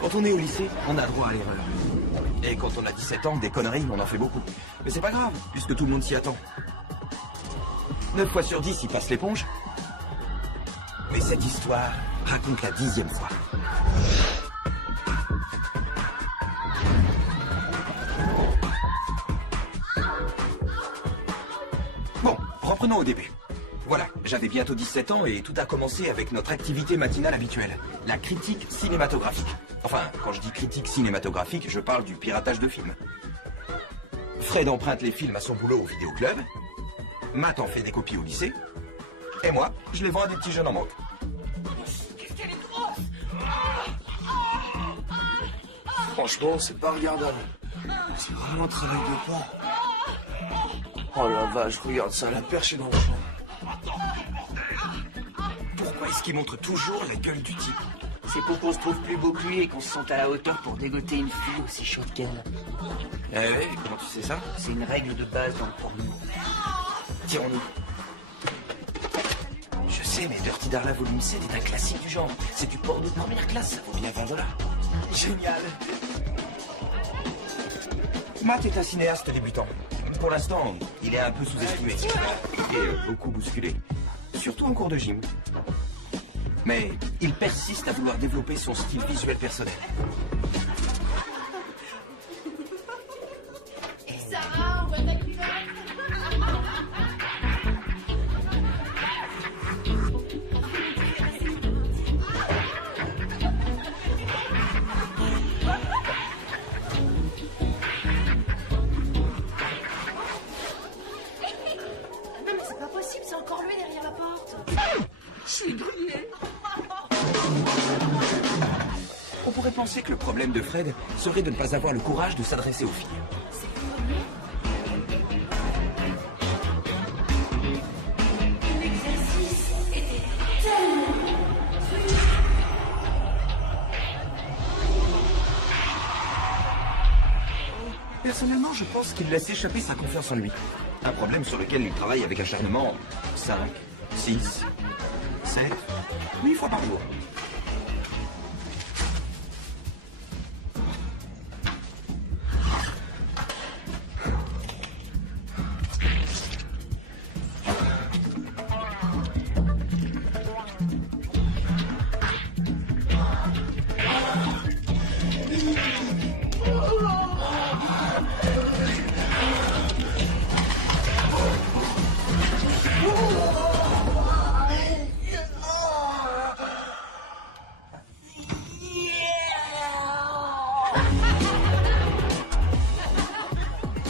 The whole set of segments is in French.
Quand on est au lycée, on a droit à l'erreur. Et quand on a 17 ans, des conneries, on en fait beaucoup. Mais c'est pas grave, puisque tout le monde s'y attend. 9 fois sur 10, il passe l'éponge. Mais cette histoire raconte la 10e fois. Bon, reprenons au début. Voilà, j'avais bientôt 17 ans et tout a commencé avec notre activité matinale habituelle, la critique cinématographique. Enfin, quand je dis critique cinématographique, je parle du piratage de films. Fred emprunte les films à son boulot au vidéoclub, Matt en fait des copies au lycée, et moi, je les vends à des petits jeunes en manque. Qu'est-ce qu'elle est grosse! Franchement, c'est pas regardable. C'est vraiment un travail de pan. Oh la vache, regarde ça, la perche est dans le champ. Pourquoi est-ce qu'il montre toujours la gueule du type? C'est pour qu'on se trouve plus beau que lui et qu'on se sente à la hauteur pour dégoter une fille aussi chaude qu'elle. Eh oui, comment tu sais ça? C'est une règle de base dans le porno. Tirons-nous. Je sais, mais Dirty Darla Volume 7 est un classique du genre. C'est du porno de première classe, ça vaut bien 20 $. Génial. Matt est un cinéaste débutant. Pour l'instant, il est un peu sous-estimé. Et beaucoup bousculé. Surtout en cours de gym. Mais il persiste à vouloir développer son style visuel personnel. Sarah, on voit ta culotte. Non mais c'est pas possible, c'est encore lui derrière la porte. Je suis grillé. On pourrait penser que le problème de Fred serait de ne pas avoir le courage de s'adresser aux filles. L'exercice était tellement... Personnellement, je pense qu'il laisse échapper sa confiance en lui. Un problème sur lequel il travaille avec acharnement 5, 6, 7, 8 fois par jour.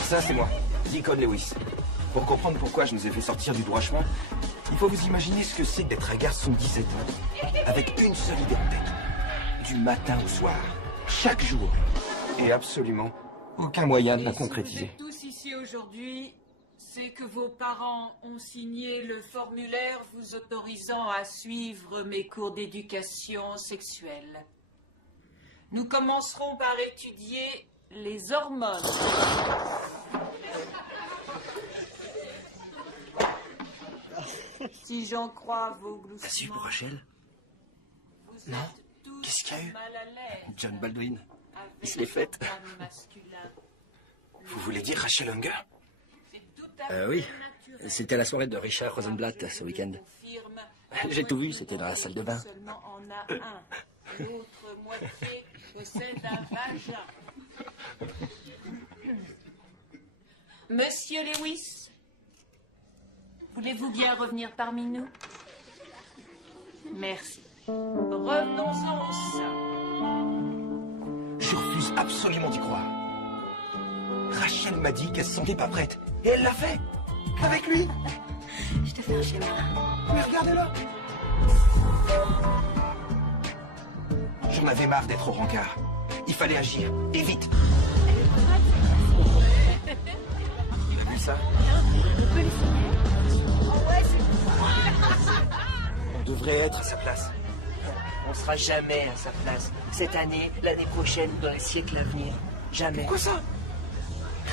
Ça, c'est moi, Deacon Lewis. Pour comprendre pourquoi je nous ai fait sortir du droit chemin, il faut vous imaginer ce que c'est d'être un garçon de 17 ans, avec une seule idée en tête. Du matin au soir, chaque jour. Et absolument aucun moyen de la concrétiser. Si vous êtes tous ici aujourd'hui, c'est que vos parents ont signé le formulaire vous autorisant à suivre mes cours d'éducation sexuelle. Nous commencerons par étudier les hormones. Si j'en crois vos gloussements... T'as su pour Rachel? vous Non. êtes tous Qu'est-ce qu'il y a eu? mal à l'aise John Baldwin. avec Il se l'est faite. l'organe masculin. Vous voulez dire Rachel Unger? C'est tout à fait Oui. naturel. C'était la soirée de Richard Rosenblatt ce week-end. Confirme, J'ai tout vu, c'était dans la salle de bain. Seulement en a un. L'autre moitié possède un vagin. Monsieur Lewis, voulez-vous bien revenir parmi nous? Merci. Revenons-en au sein. Je refuse absolument d'y croire. Rachel m'a dit qu'elle se sentait pas prête. Et elle l'a fait. Avec lui. Je te fais un schéma. Mais regardez-la. J'en avais marre d'être au rencard. Il fallait agir. Et vite. Il a vu ça? On devrait être à sa place. On sera jamais à sa place. Cette année, l'année prochaine, dans les siècles à venir. Jamais. Quoi ça?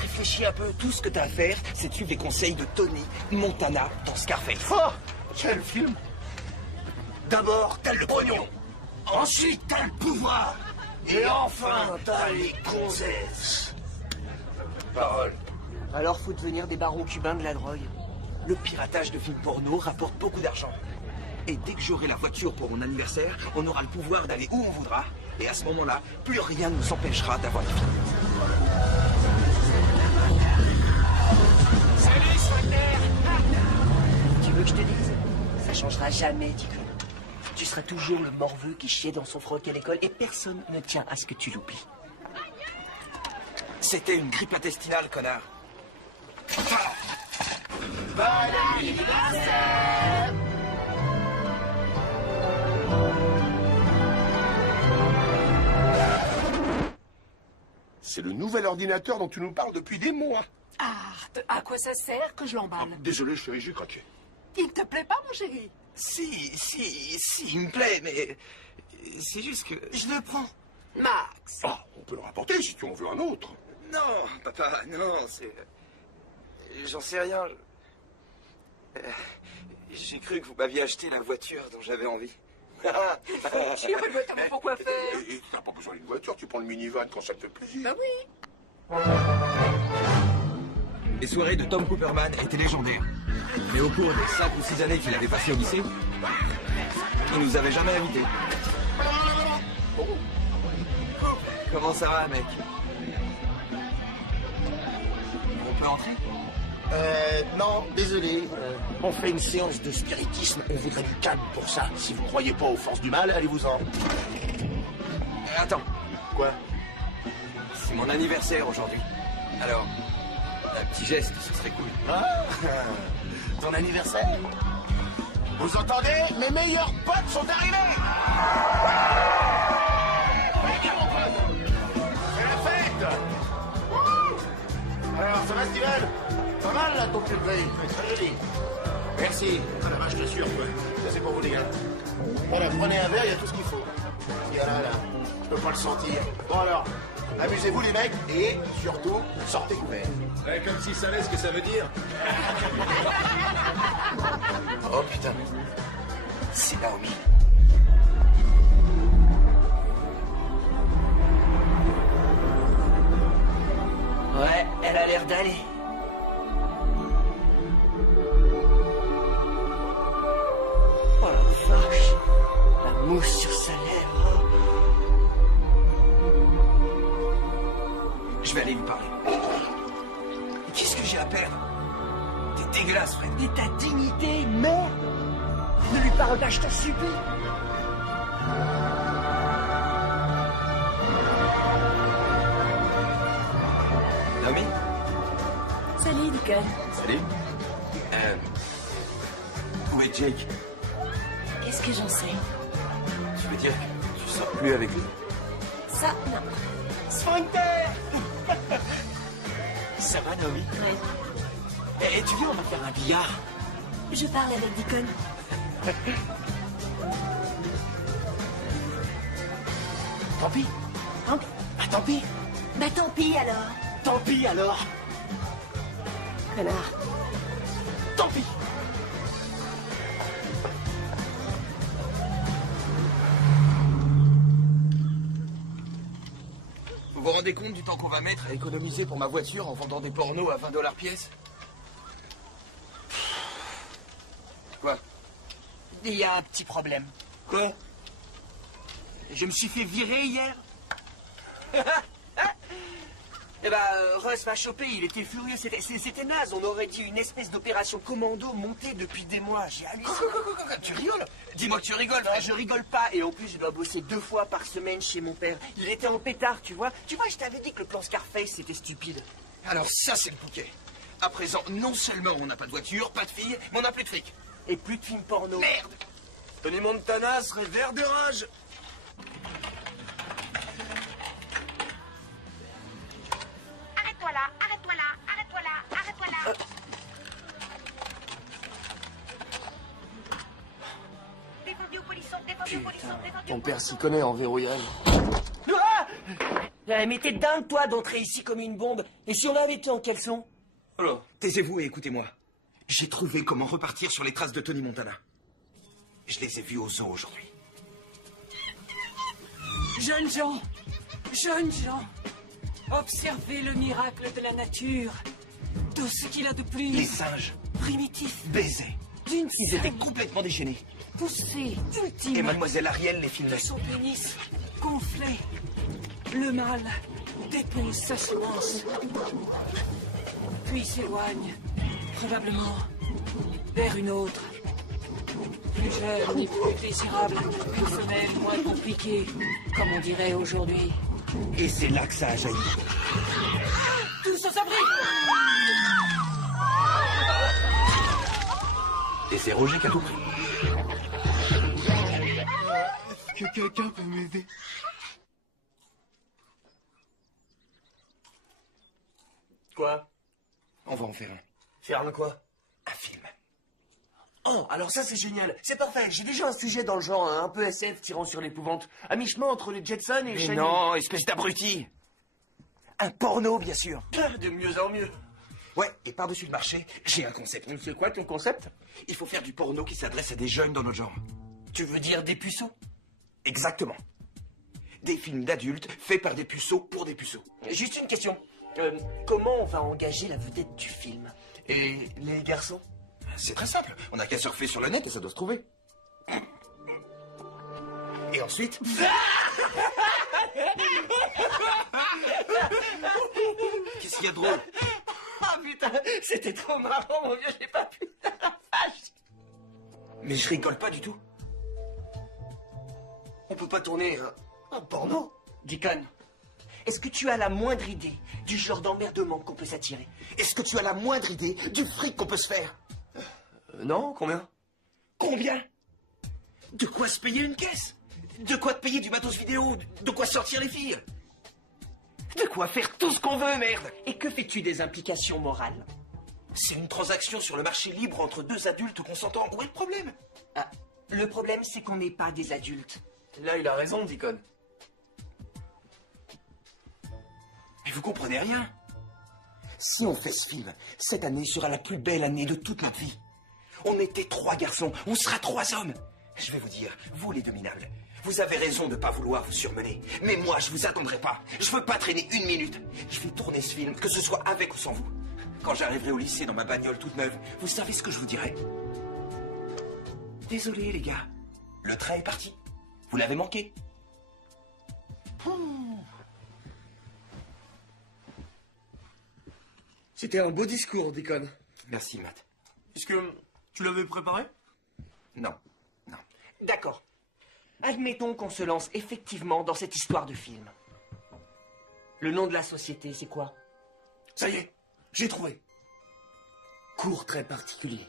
Réfléchis un peu. Tout ce que t'as à faire, c'est de suivre les conseils de Tony Montana dans Scarface. Oh, quel film! D'abord, t'as le pognon. Ensuite, t'as le pouvoir. Et enfin, t'as les gonzesses. Parole. Alors faut devenir des barons cubains de la drogue. Le piratage de films porno rapporte beaucoup d'argent. Et dès que j'aurai la voiture pour mon anniversaire, on aura le pouvoir d'aller où on voudra. Et à ce moment-là, plus rien ne nous empêchera d'avoir des films. Salut, Swatter! Tu veux que je te dise? Ça changera jamais, Deacon. Tu seras toujours le morveux qui chiait dans son froc à l'école et personne ne tient à ce que tu l'oublies. C'était une grippe intestinale, connard. C'est le nouvel ordinateur dont tu nous parles depuis des mois. Art, à quoi ça sert que je l'emballe? Désolé, chérie, j'ai craqué. Il te plaît pas, mon chéri? Si, il me plaît, mais... C'est juste que... Je le prends. Max. Ah, on peut le rapporter si tu en veux un autre. Non, papa, non, c'est... J'en sais rien. J'ai cru que vous m'aviez acheté la voiture dont j'avais envie. Tu veux savoir pourquoi faire? Et t'as pas besoin d'une voiture, tu prends le minivan quand ça te fait plaisir. Bah oui. Les soirées de Tom Cooperman étaient légendaires. Mais au cours des 5 ou 6 années qu'il avait passées au lycée, il nous avait jamais invités. Comment ça va, mec? On peut entrer? Non, désolé. On fait une séance de spiritisme, on voudrait du calme pour ça. Si vous croyez pas aux forces du mal, allez-vous-en. Attends, Quoi? c'est mon anniversaire aujourd'hui. Alors, un petit geste, ce serait cool. Ah, ton anniversaire? Vous entendez? Mes meilleurs potes sont arrivés! Venez, mon pote! C'est la fête! Wouh! Alors, ça va, Steven? Pas mal, là, ton pull gris. Très joli. Merci. Ah, la vache, t'es sûr, quoi. Ça, c'est pour vous, les gars. Voilà, prenez un verre, il y a tout ce qu'il faut. Il y a là. Je peux pas le sentir. Bon, alors, amusez-vous, les mecs, et surtout, sortez couverts. Ouais, comme si ça savait ce que ça veut dire. Oh putain, c'est Naomi. Ouais, elle a l'air d'aller. Oh la vache, la mousse sur sa lèvre. Je vais aller lui parler. Qu'est-ce que j'ai à perdre? T'es dégueulasse, Fred. Et ta dignité, merde! Ne lui parle pas, je t'en supplie! Naomi? Salut, Nicole. Salut. Où est Jake? Qu'est-ce que j'en sais? Tu veux dire que tu sors plus avec lui? Ça, non. Sphincter! Ça va, Naomi? Ouais. Et tu viens, on va faire un billard. Je parle avec Deacon. Tant pis. Hein? Ah, tant pis. Bah tant pis alors. Tant pis alors. Connard. Tant pis. Vous vous rendez compte du temps qu'on va mettre à économiser pour ma voiture en vendant des pornos à 20$ pièce? Quoi? Il y a un petit problème. Quoi? Je me suis fait virer hier. Eh ben, Russ m'a chopé, il était furieux, c'était naze. On aurait dit une espèce d'opération commando montée depuis des mois. J'ai halluciné. Quoi? Tu rigoles? Dis-moi que tu rigoles, Non, frère. je rigole pas. Et en plus, je dois bosser 2 fois par semaine chez mon père. Il était en pétard, tu vois. Tu vois, je t'avais dit que le plan Scarface, c'était stupide. Alors ça, c'est le bouquet. À présent, non seulement on n'a pas de voiture, pas de fille, mais on n'a plus de fric. Et plus de films porno. Merde! Tony Montana serait vert de rage. Arrête-toi là, arrête-toi là, arrête-toi là, arrête-toi là. Défendu au polisson, défendu au polisson, défendu Ton père s'y connaît en verrouillage. Ah mais t'es dingue, toi, d'entrer ici comme une bombe. Et si on avait été en caleçon? Alors, taisez-vous et écoutez-moi. J'ai trouvé comment repartir sur les traces de Tony Montana. Je les ai vus au zoo aujourd'hui. Jeunes gens, Jeunes gens, observez le miracle de la nature. Tout ce qu'il a de plus... Les singes primitif. baisaient. D'une Ils étaient complètement déchaînés. poussée ultime. Et Mademoiselle Ariel les filmait. De son pénis gonflé. Le mâle dépose sa semence. Puis s'éloigne, probablement, vers une autre. Plus jeune et plus désirable. Une femelle moins compliquée, comme on dirait aujourd'hui. Et c'est là que ça a jailli. Tous aux abris! Et c'est Roger qui a tout pris. Est-ce que quelqu'un peut m'aider? Quoi? On va en faire un. Faire un quoi? Un film. Oh, alors ça c'est génial. C'est parfait. J'ai déjà un sujet dans le genre, un peu SF tirant sur l'épouvante. À mi-chemin entre les Jetsons et les Mais Shining. non, espèce d'abruti. Un porno, bien sûr. De mieux en mieux. Ouais, et par-dessus le marché, j'ai un concept. C'est quoi ton concept? Il faut faire du porno qui s'adresse à des jeunes dans notre genre. Tu veux dire des puceaux? Exactement. Des films d'adultes faits par des puceaux pour des puceaux. Juste une question. Comment on va engager la vedette du film? Et les garçons? C'est très simple. On n'a qu'à surfer sur le net et ça doit se trouver. Et ensuite... Qu'est-ce qu'il y a de drôle? Ah putain, c'était trop marrant mon vieux, j'ai pas pu. Vache. Mais je rigole pas du tout. On peut pas tourner un porno? Deacon, est-ce que tu as la moindre idée du genre d'emmerdement qu'on peut s'attirer? Est-ce que tu as la moindre idée du fric qu'on peut se faire? Non, combien? Combien? De quoi se payer une caisse? De quoi te payer du matos vidéo? De quoi sortir les filles? De quoi faire tout ce qu'on veut, merde! Et que fais-tu des implications morales? C'est une transaction sur le marché libre entre deux adultes consentants. Où est le problème? Ah, le problème, c'est qu'on n'est pas des adultes. Là, il a raison, Deacon. Mais vous comprenez rien. Si on fait ce film, cette année sera la plus belle année de toute notre vie. On était 3 garçons, on sera 3 hommes. Je vais vous dire, vous les deux minables, vous avez raison de ne pas vouloir vous surmener. Mais moi, je vous attendrai pas. Je veux pas traîner une minute. Je vais tourner ce film, que ce soit avec ou sans vous. Quand j'arriverai au lycée dans ma bagnole toute neuve, vous savez ce que je vous dirai? Désolé, les gars. Le train est parti. Vous l'avez manqué. C'était un beau discours, Deacon. Merci, Matt. Est-ce que tu l'avais préparé? Non, non. D'accord. Admettons qu'on se lance effectivement dans cette histoire de film. Le nom de la société, c'est quoi? Ça y est, j'ai trouvé. Cours très particulier.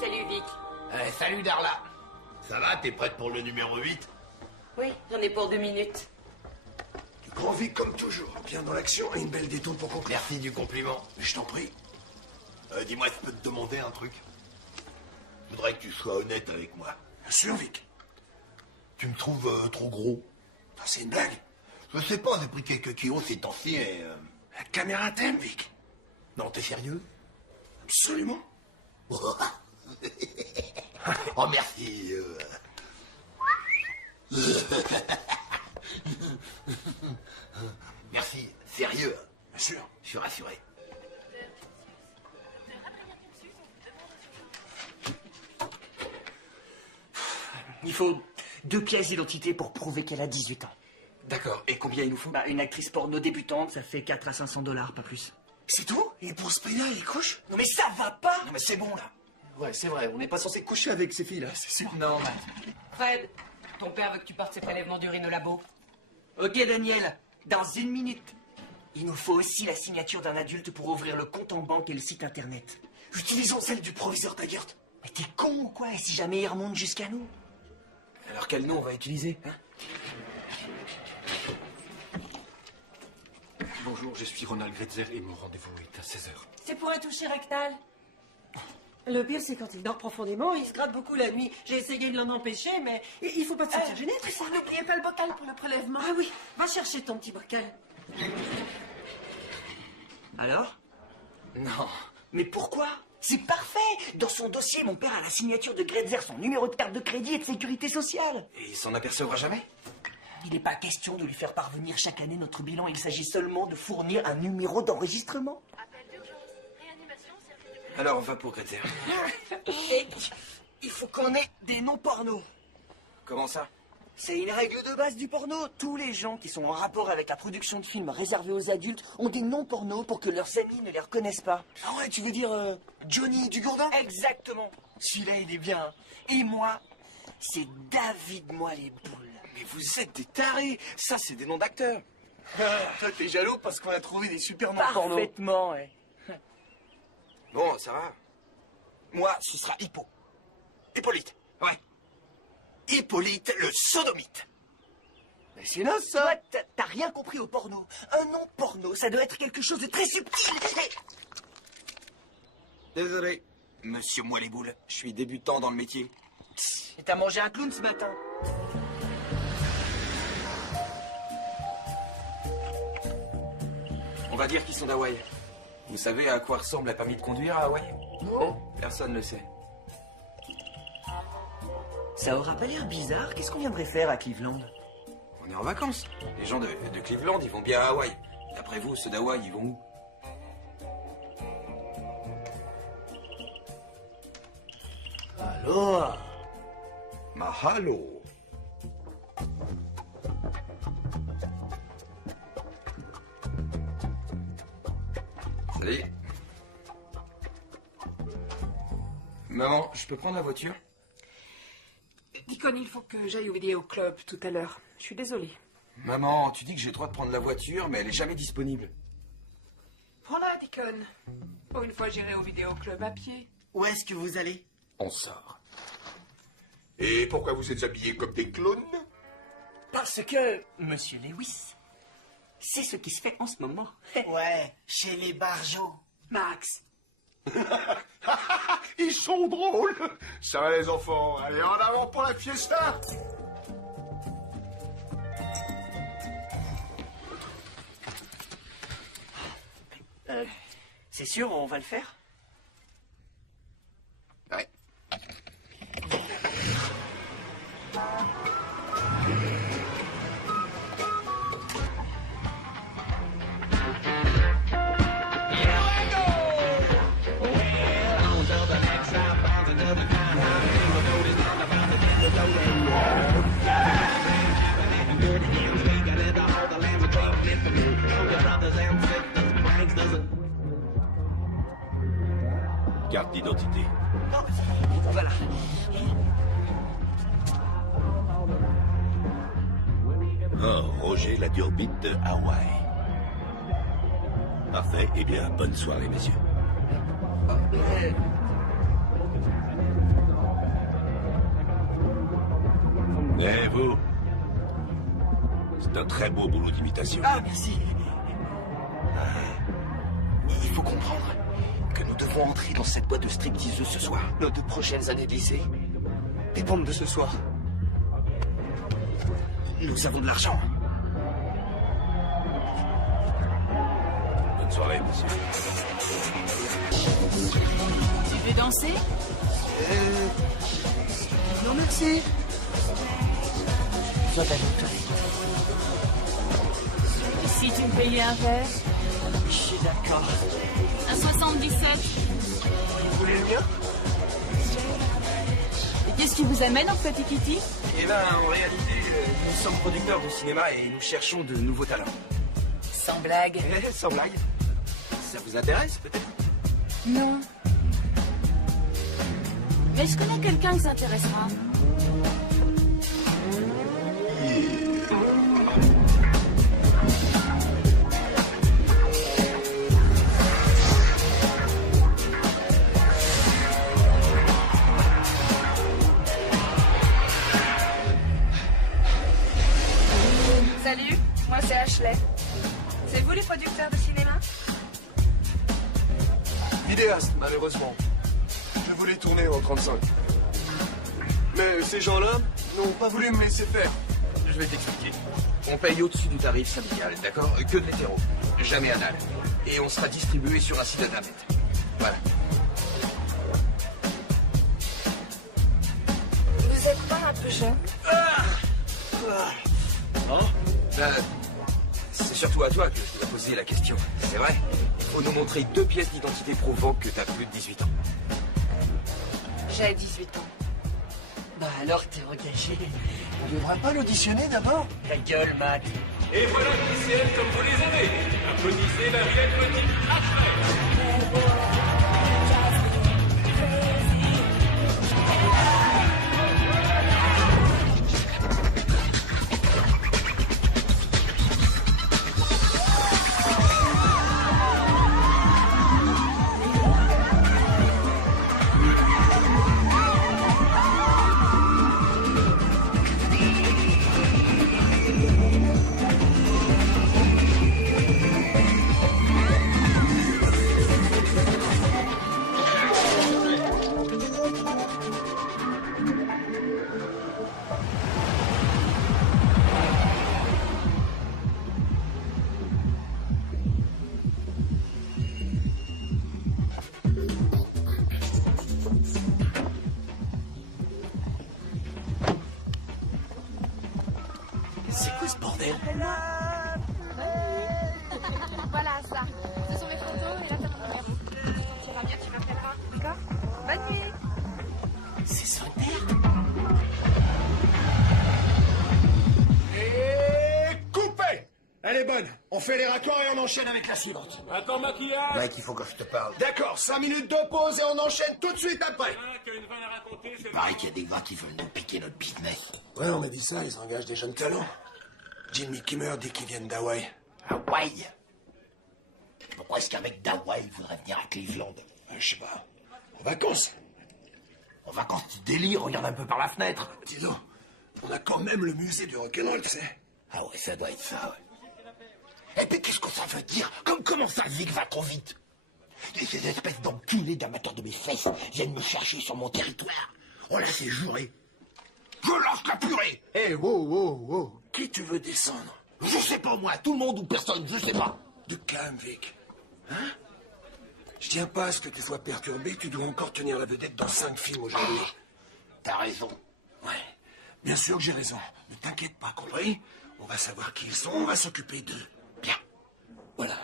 Salut Vic. Salut Darla. Ça va, t'es prête pour le numéro 8? Oui, j'en ai pour 2 minutes. Grand Vic comme toujours, bien dans l'action et une belle détourne pour conclure. Merci du compliment. Je t'en prie. Dis-moi, je peux te demander un truc? Je voudrais que tu sois honnête avec moi. Bien sûr, Vic. Tu me trouves trop gros? C'est une blague. Je sais pas, j'ai pris quelques kilos ces temps-ci et... La caméra t'aime, Vic. Non, t'es sérieux? Absolument. Oh, merci. Merci, sérieux. Bien sûr. Je suis rassuré. Il faut 2 pièces d'identité pour prouver qu'elle a 18 ans. D'accord. Et combien il nous faut? Bah, une actrice porno débutante, ça fait 4 à 500 $, pas plus. C'est tout? Et pour ce prix-là, il couche? Non mais ça va pas! Non mais c'est bon, là. Ouais, c'est vrai, on n'est pas censé coucher avec ces filles-là, c'est sûr. Non, Matt. Fred, ton père veut que tu partes ses prélèvements d'urine au labo. Ok, Daniel, dans 1 minute. Il nous faut aussi la signature d'un adulte pour ouvrir le compte en banque et le site internet. Utilisons celle du proviseur Taggart. Mais t'es con ou quoi? Et si jamais il remonte jusqu'à nous? Alors quel nom on va utiliser, hein? Bonjour, je suis Ronald Gretzer et mon rendez-vous est à 16h. C'est pour un toucher rectal. Le pire, c'est quand il dort profondément, il se gratte beaucoup la nuit. J'ai essayé de l'en empêcher, mais il faut pas te sentir gêné, Tristan. N'oubliez pas le bocal pour le prélèvement. Ah oui, va chercher ton petit bocal. Alors? Non. Mais pourquoi? C'est parfait! Dans son dossier, mon père a la signature de Gretzer, son numéro de carte de crédit et de sécurité sociale. Et il s'en apercevra jamais? Il n'est pas question de lui faire parvenir chaque année notre bilan, il s'agit seulement de fournir un numéro d'enregistrement. Appel d'urgence. Réanimation, service de... Alors, on va pour Gretzer. Et il faut qu'on ait des noms porno. Comment ça? C'est une règle de base du porno. Tous les gens qui sont en rapport avec la production de films réservés aux adultes ont des noms porno pour que leurs amis ne les reconnaissent pas. Ah ouais, tu veux dire Johnny Dugourdin? Exactement. Celui-là, il est bien. Et moi, c'est David Moi les boules. Mais vous êtes des tarés. Ça, c'est des noms d'acteurs. Toi, t'es jaloux parce qu'on a trouvé des super noms porno. Parfaitement, ouais. Bon, ça va. Moi, ce sera Hippo. Hippolyte. Ouais. Hippolyte le sodomite. Mais c'est là, ça. Toi, t'as rien compris au porno. Un nom porno, ça doit être quelque chose de très subtil. Désolé. Monsieur Moi les boules, je suis débutant dans le métier. Et t'as mangé un clown ce matin. On va dire qu'ils sont d'Hawaï. Vous savez à quoi ressemble la permis de conduire à Hawaï? Non. Personne ne le sait. Ça aura pas l'air bizarre. Qu'est-ce qu'on viendrait faire à Cleveland? On est en vacances. Les gens de Cleveland, ils vont bien à Hawaï. D'après vous, ceux d'Hawaï, ils vont où? Alors. Mahalo. Salut. Maman, je peux prendre la voiture? Deacon, il faut que j'aille au vidéoclub tout à l'heure. Je suis désolée. Maman, tu dis que j'ai le droit de prendre la voiture, mais elle est jamais disponible. Prends-la, Deacon. Pour une fois, j'irai au vidéoclub à pied. Où est-ce que vous allez? On sort. Et pourquoi vous êtes habillés comme des clowns? Parce que, monsieur Lewis, c'est ce qui se fait en ce moment. Ouais, chez les Barjots. Max. Ils sont drôles. Ça va les enfants. Allez, en avant pour la fiesta. C'est sûr, on va le faire? Ouais. Carte d'identité. Voilà. Oh, Roger la Durbite de Hawaï. Parfait. Eh bien, bonne soirée, messieurs. Eh, vous? C'est un très beau boulot d'imitation. Ah, merci. Il faut comprendre que nous devons entrer dans cette boîte de striptease ce soir. Nos 2 prochaines années de lycée dépendent de ce soir. Nous avons de l'argent. Bonne soirée, monsieur. Tu veux danser? Non, merci. Sois avec toi. Et si tu me payais un verre? Je suis d'accord. Un 77. Vous voulez le mien? Et qu'est-ce qui vous amène en fait, Kitty? Eh ben, en réalité, nous sommes producteurs de cinéma et nous cherchons de nouveaux talents. Sans blague. Eh, sans blague. Ça vous intéresse, peut-être? Non. Mais je connais quelqu'un qui s'intéressera. Salut, moi c'est Ashley. C'est vous les producteurs de cinéma? Vidéaste, malheureusement. Je voulais tourner en 35. Mais ces gens-là n'ont pas voulu me laisser faire. Je vais t'expliquer. On paye au-dessus du tarif syndical, d'accord? Que de l'hétéro. Jamais anal. Et on sera distribué sur un site internet. Voilà. Vous êtes pas un peu jeune? C'est surtout à toi que je dois poser la question. C'est vrai? Il faut nous montrer 2 pièces d'identité prouvant que t'as plus de 18 ans. J'ai 18 ans. Bah alors t'es engagé. On devrait pas l'auditionner d'abord? Ta gueule, Matt. Et voilà qui c'est comme vous les aimez. Applaudissez la vilaine petite Ashley. C'est quoi ce bordel? Voilà ça. Ce sont mes photos et là t'as ton numéro. Tu iras bien, tu m'appelleras, d'accord? Bonne nuit. C'est Sphincter? Et coupé. Elle est bonne. On fait les raccords et on enchaîne avec la suivante. Attends, maquillage. Mec, il faut que je te parle. D'accord, 5 minutes de pause et on enchaîne tout de suite après. Une vanne à raconter, c'est Pareil qu'il y a des gars qui veulent nous piquer notre business. Ouais, on m'a dit ça, ils engagent des jeunes talents. Jimmy Kimmer dit qu'ils viennent d'Hawaï. Hawaï? Pourquoi est-ce qu'un mec d'Hawaï voudrait venir à Cleveland? Je sais pas. En vacances. En vacances, tu délires, regarde un peu par la fenêtre. Dis donc, on a quand même le musée du rock'n'roll, tu sais. Ah ouais, ça doit être ça, ouais. Et puis qu'est-ce que ça veut dire? Comment ça, Zig va trop vite? Et ces espèces d'enculés d'amateurs de mes fesses viennent me chercher sur mon territoire. Oh là, c'est juré. Je lance la purée. Eh, wow. Qui tu veux descendre? Je sais pas moi, tout le monde ou personne, je sais pas. De calme, Vic. Hein? Je tiens pas à ce que tu sois perturbé, tu dois encore tenir la vedette dans 5 films aujourd'hui. T'as raison. Ouais, bien sûr que j'ai raison. Ne t'inquiète pas, compris? On va savoir qui ils sont, on va s'occuper d'eux. Bien. Voilà.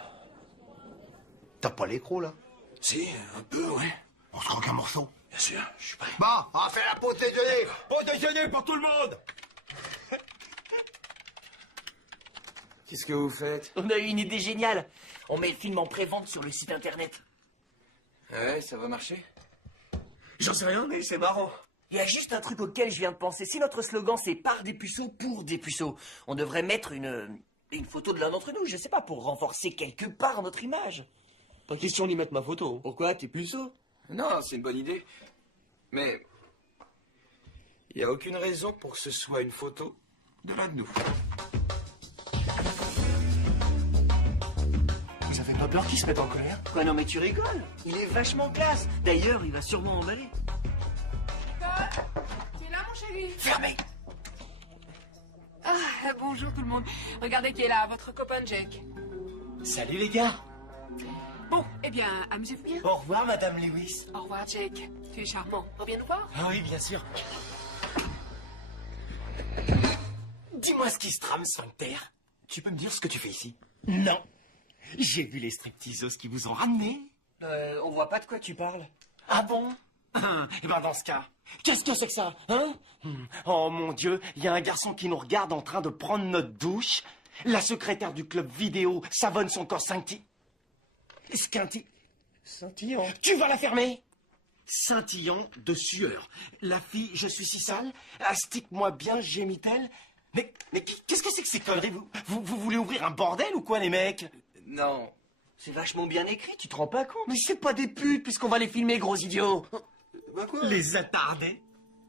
T'as pas l'écro, là? Si, un peu, ouais. On se croque un morceau? Bien sûr, je suis prêt. Bon, on va faire la pause déjeuner. Pause déjeuner pour tout le monde. Qu'est-ce que vous faites? On a eu une idée géniale. On met le film en pré-vente sur le site internet. Ouais, ça va marcher. J'en sais rien, mais c'est marrant. Il y a juste un truc auquel je viens de penser. Si notre slogan c'est par des puceaux pour des puceaux, on devrait mettre une photo de l'un d'entre nous, je sais pas, pour renforcer quelque part notre image. Pas question d'y mettre ma photo. Pourquoi? T'es puceau? Non, c'est une bonne idée. Mais il n'y a aucune raison pour que ce soit une photo de l'un de nous. Ça fait pas peur qu'ils se mettent en colère? Quoi, non mais tu rigoles? Il est vachement classe. D'ailleurs, il va sûrement emballer. Tu es là, mon chéri? Fermez. Ah, bonjour tout le monde. Regardez qui est là, votre copain Jake. Salut les gars. Bon, eh bien, amusez-vous bien. Au revoir, Madame Lewis. Au revoir, Jake. Tu es charmant. Reviens nous voir. Ah oui, bien sûr. Dis-moi ce qui se trame, Sphincter. Tu peux me dire ce que tu fais ici? Non. J'ai vu les stripteaseuses qui vous ont ramené. On voit pas de quoi tu parles. Ah bon? Eh ben dans ce cas, qu'est-ce que c'est que ça, hein? Oh mon Dieu, il y a un garçon qui nous regarde en train de prendre notre douche. La secrétaire du club vidéo savonne son corps scintillant. Tu vas la fermer? Scintillant de sueur. La fille, je suis si sale. Astique-moi bien, gémit-elle. Mais qu'est-ce que c'est que ces conneries? Vous voulez ouvrir un bordel ou quoi, les mecs? Non. C'est vachement bien écrit, tu te rends pas compte? Mais c'est pas des putes, puisqu'on va les filmer, gros idiots. Bah quoi? Les attardés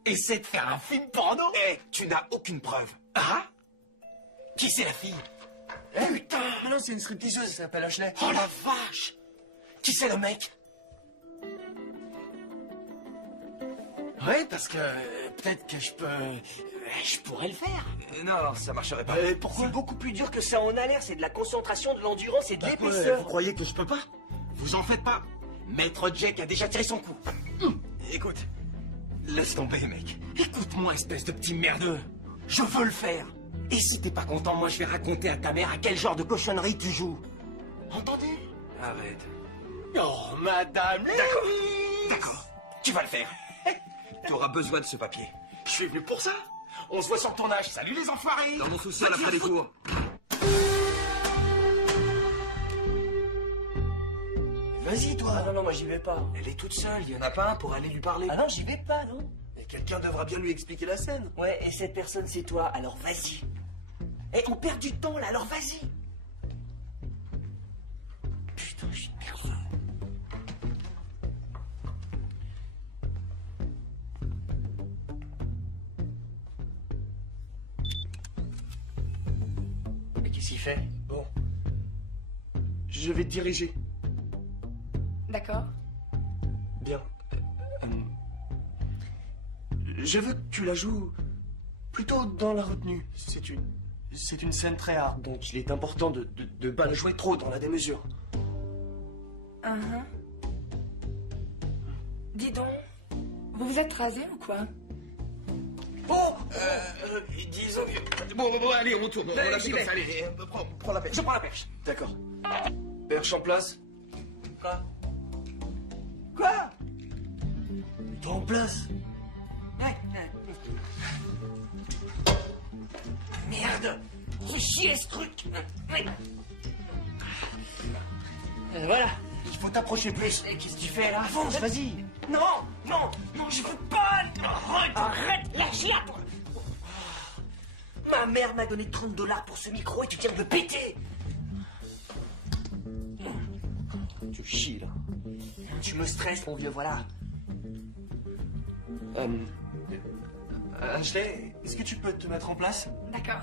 essaient de faire un film porno. Eh, tu n'as aucune preuve. Ah? Qui c'est la fille? Putain! Mais non, c'est une stripteaseuse, elle s'appelle Ashley. Oh la vache! Qui c'est le mec? Ouais, parce que peut-être que je pourrais le faire. Non, ça marcherait pas. Pourquoi? C'est beaucoup plus dur que ça en a l'air. C'est de la concentration, de l'endurance et de l'épaisseur. Vous croyez que je peux pas? Vous en faites pas. Maître Jack a déjà tiré son coup. Écoute, laisse tomber, mec. Écoute-moi, espèce de petit merdeux. Je veux le faire. Et si t'es pas content, moi je vais raconter à ta mère à quel genre de cochonnerie tu joues. Entendez? Arrête. Oh, madame. D'accord, tu vas le faire. Tu auras besoin de ce papier. Je suis venu pour ça. On se voit sur le tournage. Salut les enfoirés. Dans mon sous-sol après les cours. Vas-y, toi. Ah non, moi j'y vais pas. Elle est toute seule, il y en a pas un pour aller lui parler. Ah non, j'y vais pas, non. Et quelqu'un devra bien lui expliquer la scène. Ouais, et cette personne, c'est toi, alors vas-y. Eh, on perd du temps, là, alors vas-y. Putain, je suis nerveux. Mais qu'est-ce qu'il fait? Bon. Je vais te diriger. D'accord. Bien. Je veux que tu la joues plutôt dans la retenue. C'est une scène très hard, donc il est important de pas la jouer trop dans la démesure. Dis donc, vous vous êtes rasé ou quoi? Bon, disons... Bon, allez, on retourne. On l'a fait comme ça, allez, prends la pêche. Je prends la perche. D'accord. Perche en place. Quoi? Toi en place. Merde! Fais chier ce truc! Voilà! Il faut t'approcher plus. Et qu'est-ce que tu fais là? Avance, vas-y. Non! Non! Non, je veux pas! Arrête! Lâche-la! Ma mère m'a donné 30 $ pour ce micro et tu viens de me péter! Tu chies là. Tu me stresses, mon vieux, voilà. Ashley, est-ce que tu peux te mettre en place? D'accord.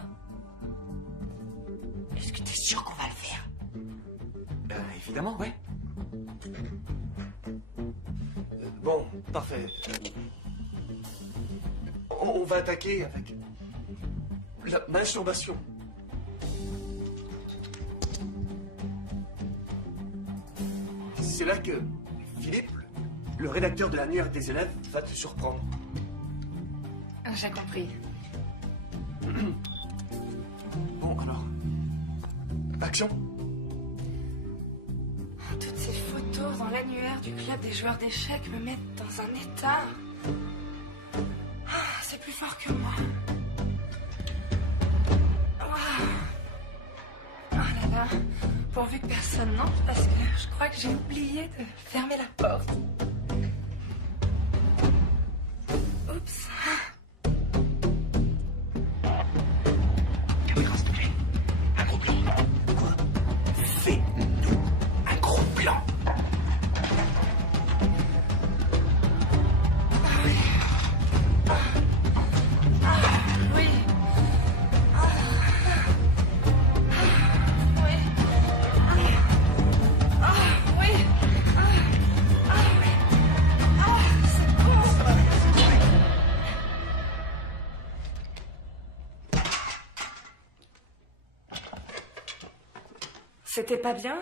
Est-ce que t'es sûr qu'on va le faire? Évidemment, ouais. Bon, parfait. On va attaquer avec la masturbation. C'est là que Philippe, le rédacteur de l'annuaire des élèves, va te surprendre. J'ai compris. Bon, alors. Action. Toutes ces photos dans l'annuaire du club des joueurs d'échecs me mettent dans un état. C'est plus fort que moi. Oh là là. Pourvu que personne n'entre, parce que je crois que j'ai oublié de fermer la porte. Oups. Caméra, s'il te plaît. Un gros plan. Quoi? Fais-nous un gros plan. Oui. C'était pas bien?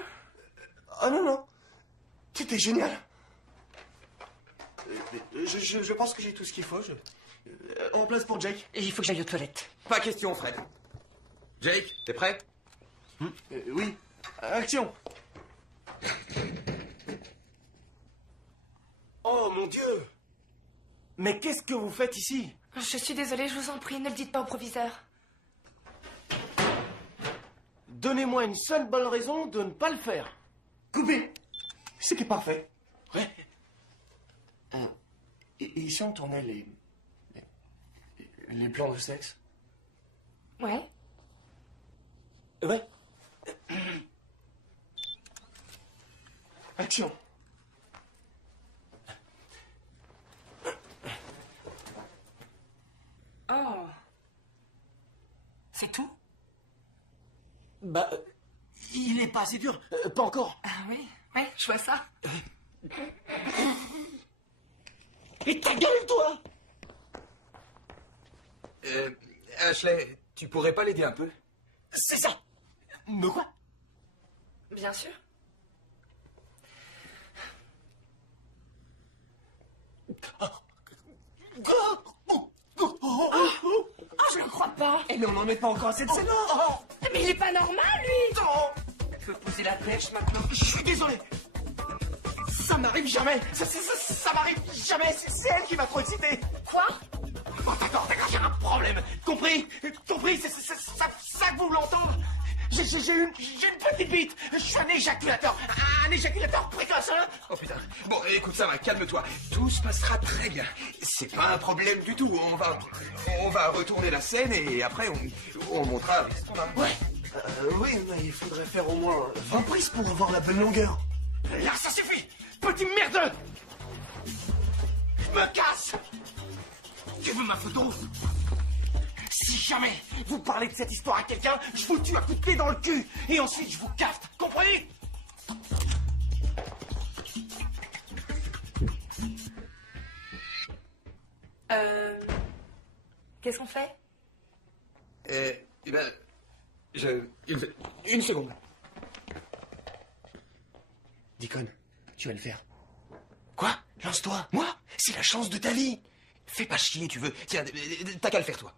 Ah non, non. C'était génial. Je pense que j'ai tout ce qu'il faut. En place pour Jake. Il faut que j'aille aux toilettes. Pas question, Fred. Jake, t'es prêt? Oui. Action. Oh mon Dieu. Mais qu'est-ce que vous faites ici? Je suis désolée, je vous en prie, ne le dites pas au proviseur. Donnez-moi une seule bonne raison de ne pas le faire. Coupé. C'était parfait. Ouais. Et si on tournait les plans de sexe? Ouais. Ouais. Action. Oh. C'est tout? Bah, il est pas assez dur. Pas encore. Ah oui, ouais, je vois ça. Et ta gueule, toi! Ashley, tu pourrais pas l'aider un peu? C'est ça! De quoi? Bien sûr. Je le crois pas. Eh, mais on n'en est pas encore à cette scène-là! Mais il est pas normal, lui. Tu peux poser la pêche maintenant? Je suis désolé! Ça m'arrive jamais! Ça m'arrive jamais! C'est elle qui m'a trop excité! Quoi? Oh, d'accord, j'ai un problème! Compris? C'est ça que vous voulez entendre? J'ai une petite bite! Je suis un éjaculateur précoce, hein? Oh putain. Bon, écoute, ça va, calme-toi. Tout se passera très bien. C'est pas un problème du tout. On va retourner la scène et après, on montera ce qu'on a. Ouais. Oui, mais il faudrait faire au moins 20 prises pour avoir la bonne longueur. Là, ça suffit! Petit merdeux! Je me casse! Tu veux ma photo? Si jamais vous parlez de cette histoire à quelqu'un, je vous tue à coups de pied dans le cul! Et ensuite, je vous cafte! Compris? Qu'est-ce qu'on fait? Une seconde. Deacon, tu vas le faire. Quoi? Lance-toi. Moi? C'est la chance de ta vie. Fais pas chier, tu veux. Tiens, t'as qu'à le faire, toi.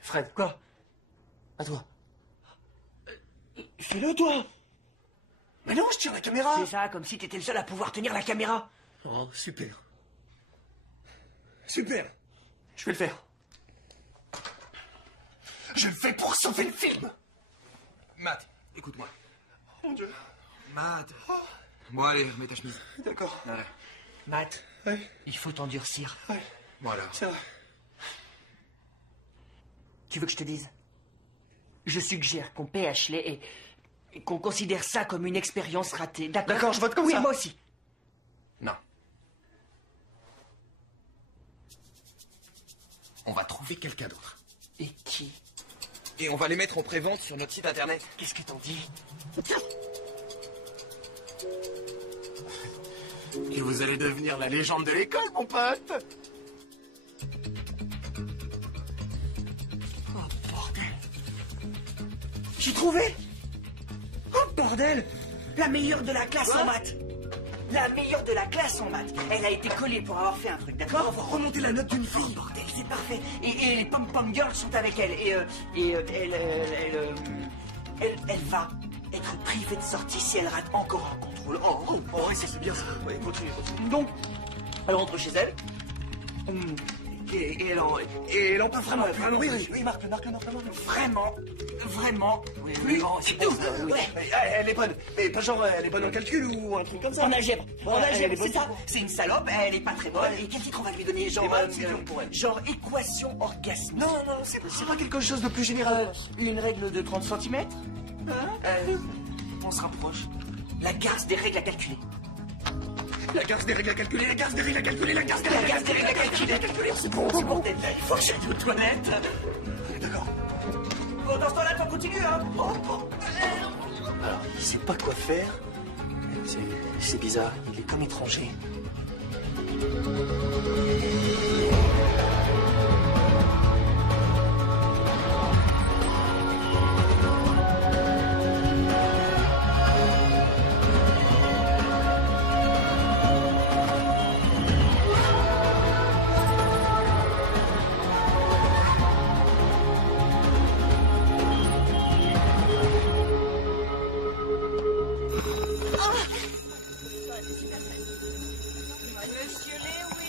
Fred, quoi? À toi. Fais-le, toi. Mais non, je tire la caméra. C'est ça, comme si t'étais le seul à pouvoir tenir la caméra. Oh, super. Super. Je vais le faire. Je le fais pour sauver le film! Matt, écoute-moi. Mon Dieu. Matt. Bon, allez, remets ta chemise. D'accord. Voilà. Matt, Ouais. il faut t'endurcir. Ouais. Voilà. C'est vrai. Tu veux que je te dise? Je suggère qu'on paie Ashley et qu'on considère ça comme une expérience ratée. D'accord? D'accord, je vote comme oui, ça. Oui, moi aussi. Non. On va trouver quelqu'un d'autre. Et qui? Et on va les mettre en prévente sur notre site internet. Qu'est-ce que t'en dis? Et vous allez devenir la légende de l'école, mon pote. Oh, bordel. J'ai trouvé! Oh, bordel! La meilleure de la classe en maths! La meilleure de la classe en maths! Elle a été collée pour avoir fait un truc, d'accord? On va remonter la note d'une fille. Oh, bordel, c'est parfait! Et les pom-pom girls sont avec elle. Elle va être privée de sortie si elle rate encore un contrôle. Oh, oui, c'est bien ça. Oui, continue. Donc, elle rentre chez elle. Et elle en peut vraiment. Oui, marque-le. Vraiment. Oui, c'est tout. Ouais. Elle est bonne. Mais pas genre, elle est bonne en calcul ou un truc comme ça. En algèbre. En elle algèbre, est bonne. c'est ça. C'est une salope, elle est pas très bonne. Et quel titre on va lui donner? Genre, genre équation orgasme. Non, c'est pas quelque chose de plus général. Une règle de 30 cm? On se rapproche. La garce des règles à calculer. La garce des règles à calculer, la garce des règles à calculer, la garce des La règles à garce des règles à calculer. C'est bon, bordel. Il faut que j'aille aux toilettes. D'accord. Bon, dans ce temps-là, on continue, hein. Alors, il sait pas quoi faire. C'est bizarre, il est comme étranger.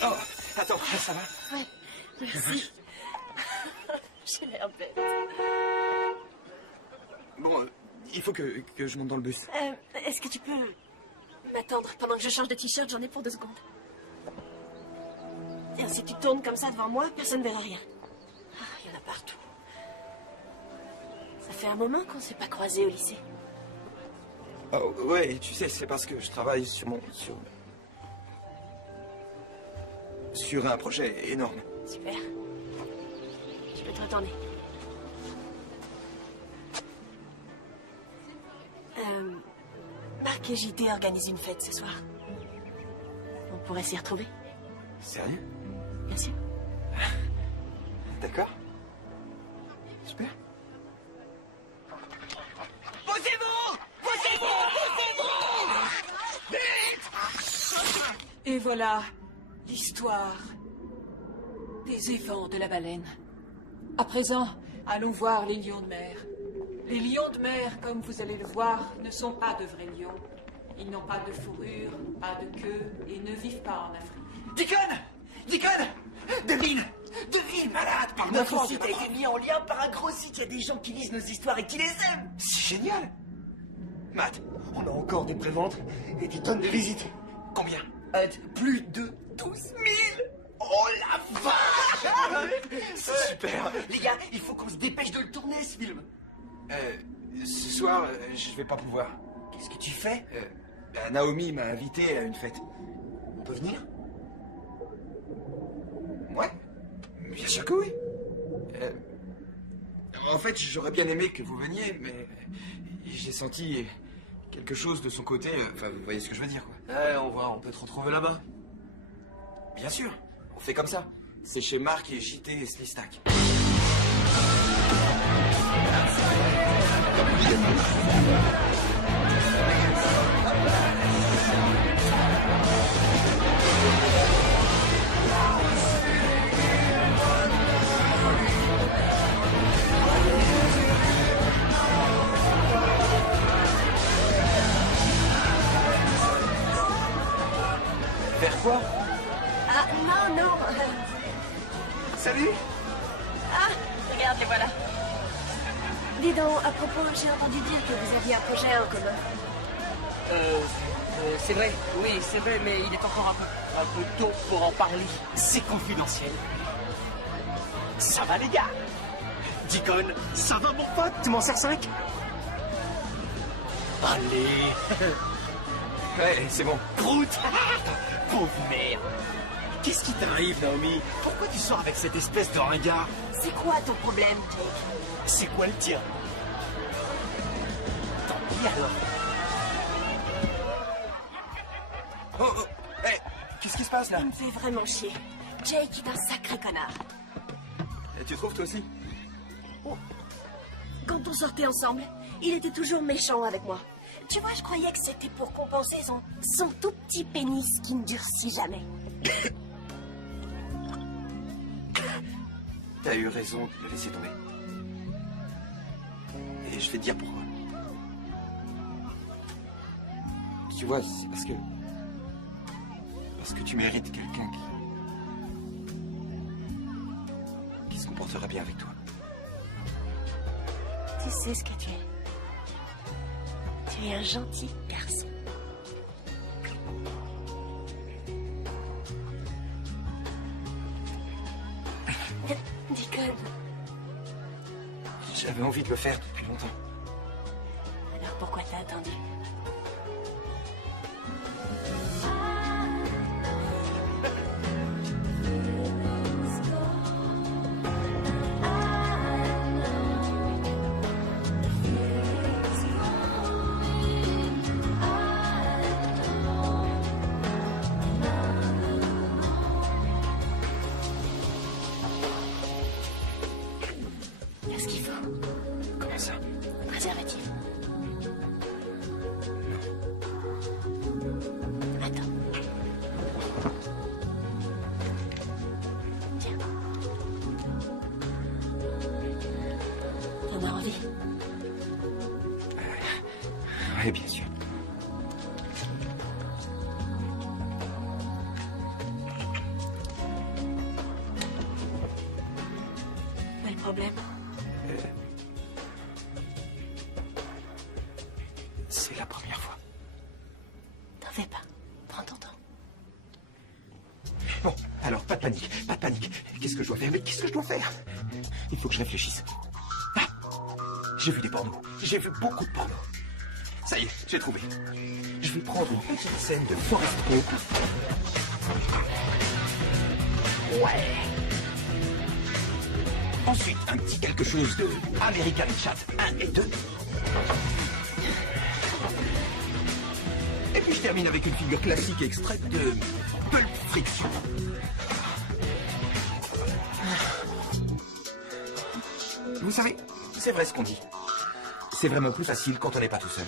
Oh, attends, ça va? Ouais, merci. J'ai l'air bête. Bon, il faut que je monte dans le bus. Est-ce que tu peux m'attendre pendant que je change de t-shirt? J'en ai pour 2 secondes. Tiens, si tu tournes comme ça devant moi, personne ne verra rien. Ah, il y en a partout. Ça fait un moment qu'on ne s'est pas croisés au lycée. Oh, ouais, tu sais, c'est parce que je travaille sur un projet énorme. Super. Je peux te retourner. Marc et JT organisent une fête ce soir. On pourrait s'y retrouver. Sérieux? Bien sûr. D'accord. Super. Posez-vous! Et voilà l'histoire des évents de la baleine. À présent, allons voir les lions de mer. Les lions de mer, comme vous allez le voir, ne sont pas de vrais lions. Ils n'ont pas de fourrure, pas de queue et ne vivent pas en Afrique. Deacon! Devine, malade! Par notre site a été mis en lien par un gros site. Il y a des gens qui lisent nos histoires et qui les aiment. C'est génial. Matt, On a encore des préventes et des tonnes de visites. combien? Plus de 12 000. Oh la vache! C'est super. Les gars, il faut qu'on se dépêche de le tourner, ce film. Ce soir, je vais pas pouvoir. Qu'est-ce que tu fais? Naomi m'a invité à une fête. On peut venir? Ouais, bien sûr que oui. En fait, j'aurais bien aimé que vous veniez, mais j'ai senti quelque chose de son côté. Enfin, vous voyez ce que je veux dire, quoi. Ouais, on peut te retrouver là-bas. Bien sûr, on fait comme ça. C'est chez Marc et JT et Slistack. Faire quoi? Ah, non. Salut. Ah, regarde, les voilà. Dis donc, à propos, j'ai entendu dire que vous aviez un projet en commun. C'est vrai, oui, c'est vrai, mais il est encore un peu tôt pour en parler. C'est confidentiel. Ça va, les gars? Deacon, ça va, mon pote? Tu m'en sers 5? Allez. Ouais, c'est bon. Prout. Pauvre merde. Qu'est-ce qui t'arrive, Naomi? Pourquoi tu sors avec cette espèce de ringard? C'est quoi ton problème, Jake? C'est quoi le tien? Tant pis alors. Oh, hey, qu'est-ce qui se passe là? Il me fait vraiment chier. Jake est un sacré connard. Et tu trouves toi aussi? Quand on sortait ensemble, il était toujours méchant avec moi. Tu vois, je croyais que c'était pour compenser son tout petit pénis qui ne durcit jamais. T'as eu raison de le laisser tomber. Et je vais te dire pourquoi. Tu vois, c'est parce que tu mérites quelqu'un qui se comportera bien avec toi. Tu sais ce que tu es. Tu es un gentil garçon. Deacon, J'avais envie de le faire depuis longtemps. alors pourquoi t'as attendu? Qu'est-ce qu'il faut? Comment ça? Préservatif. Attends. Tiens. T'en as envie? Oui, bien sûr. Pas le problème. C'est la première fois. T'en fais pas. Prends ton temps. Bon, alors, pas de panique, pas de panique. Qu'est-ce que je dois faire? Mais qu'est-ce que je dois faire? Il faut que je réfléchisse. Ah! J'ai vu des pornos. J'ai vu beaucoup de pornos. Ça y est, j'ai trouvé. Je vais prendre une petite scène de Forrest Gump. Ouais. Ensuite, un petit quelque chose de American Chat 1 et 2. Et puis je termine avec une figure classique extraite de Pulp friction. Vous savez, c'est vrai ce qu'on dit. C'est vraiment plus facile quand on n'est pas tout seul.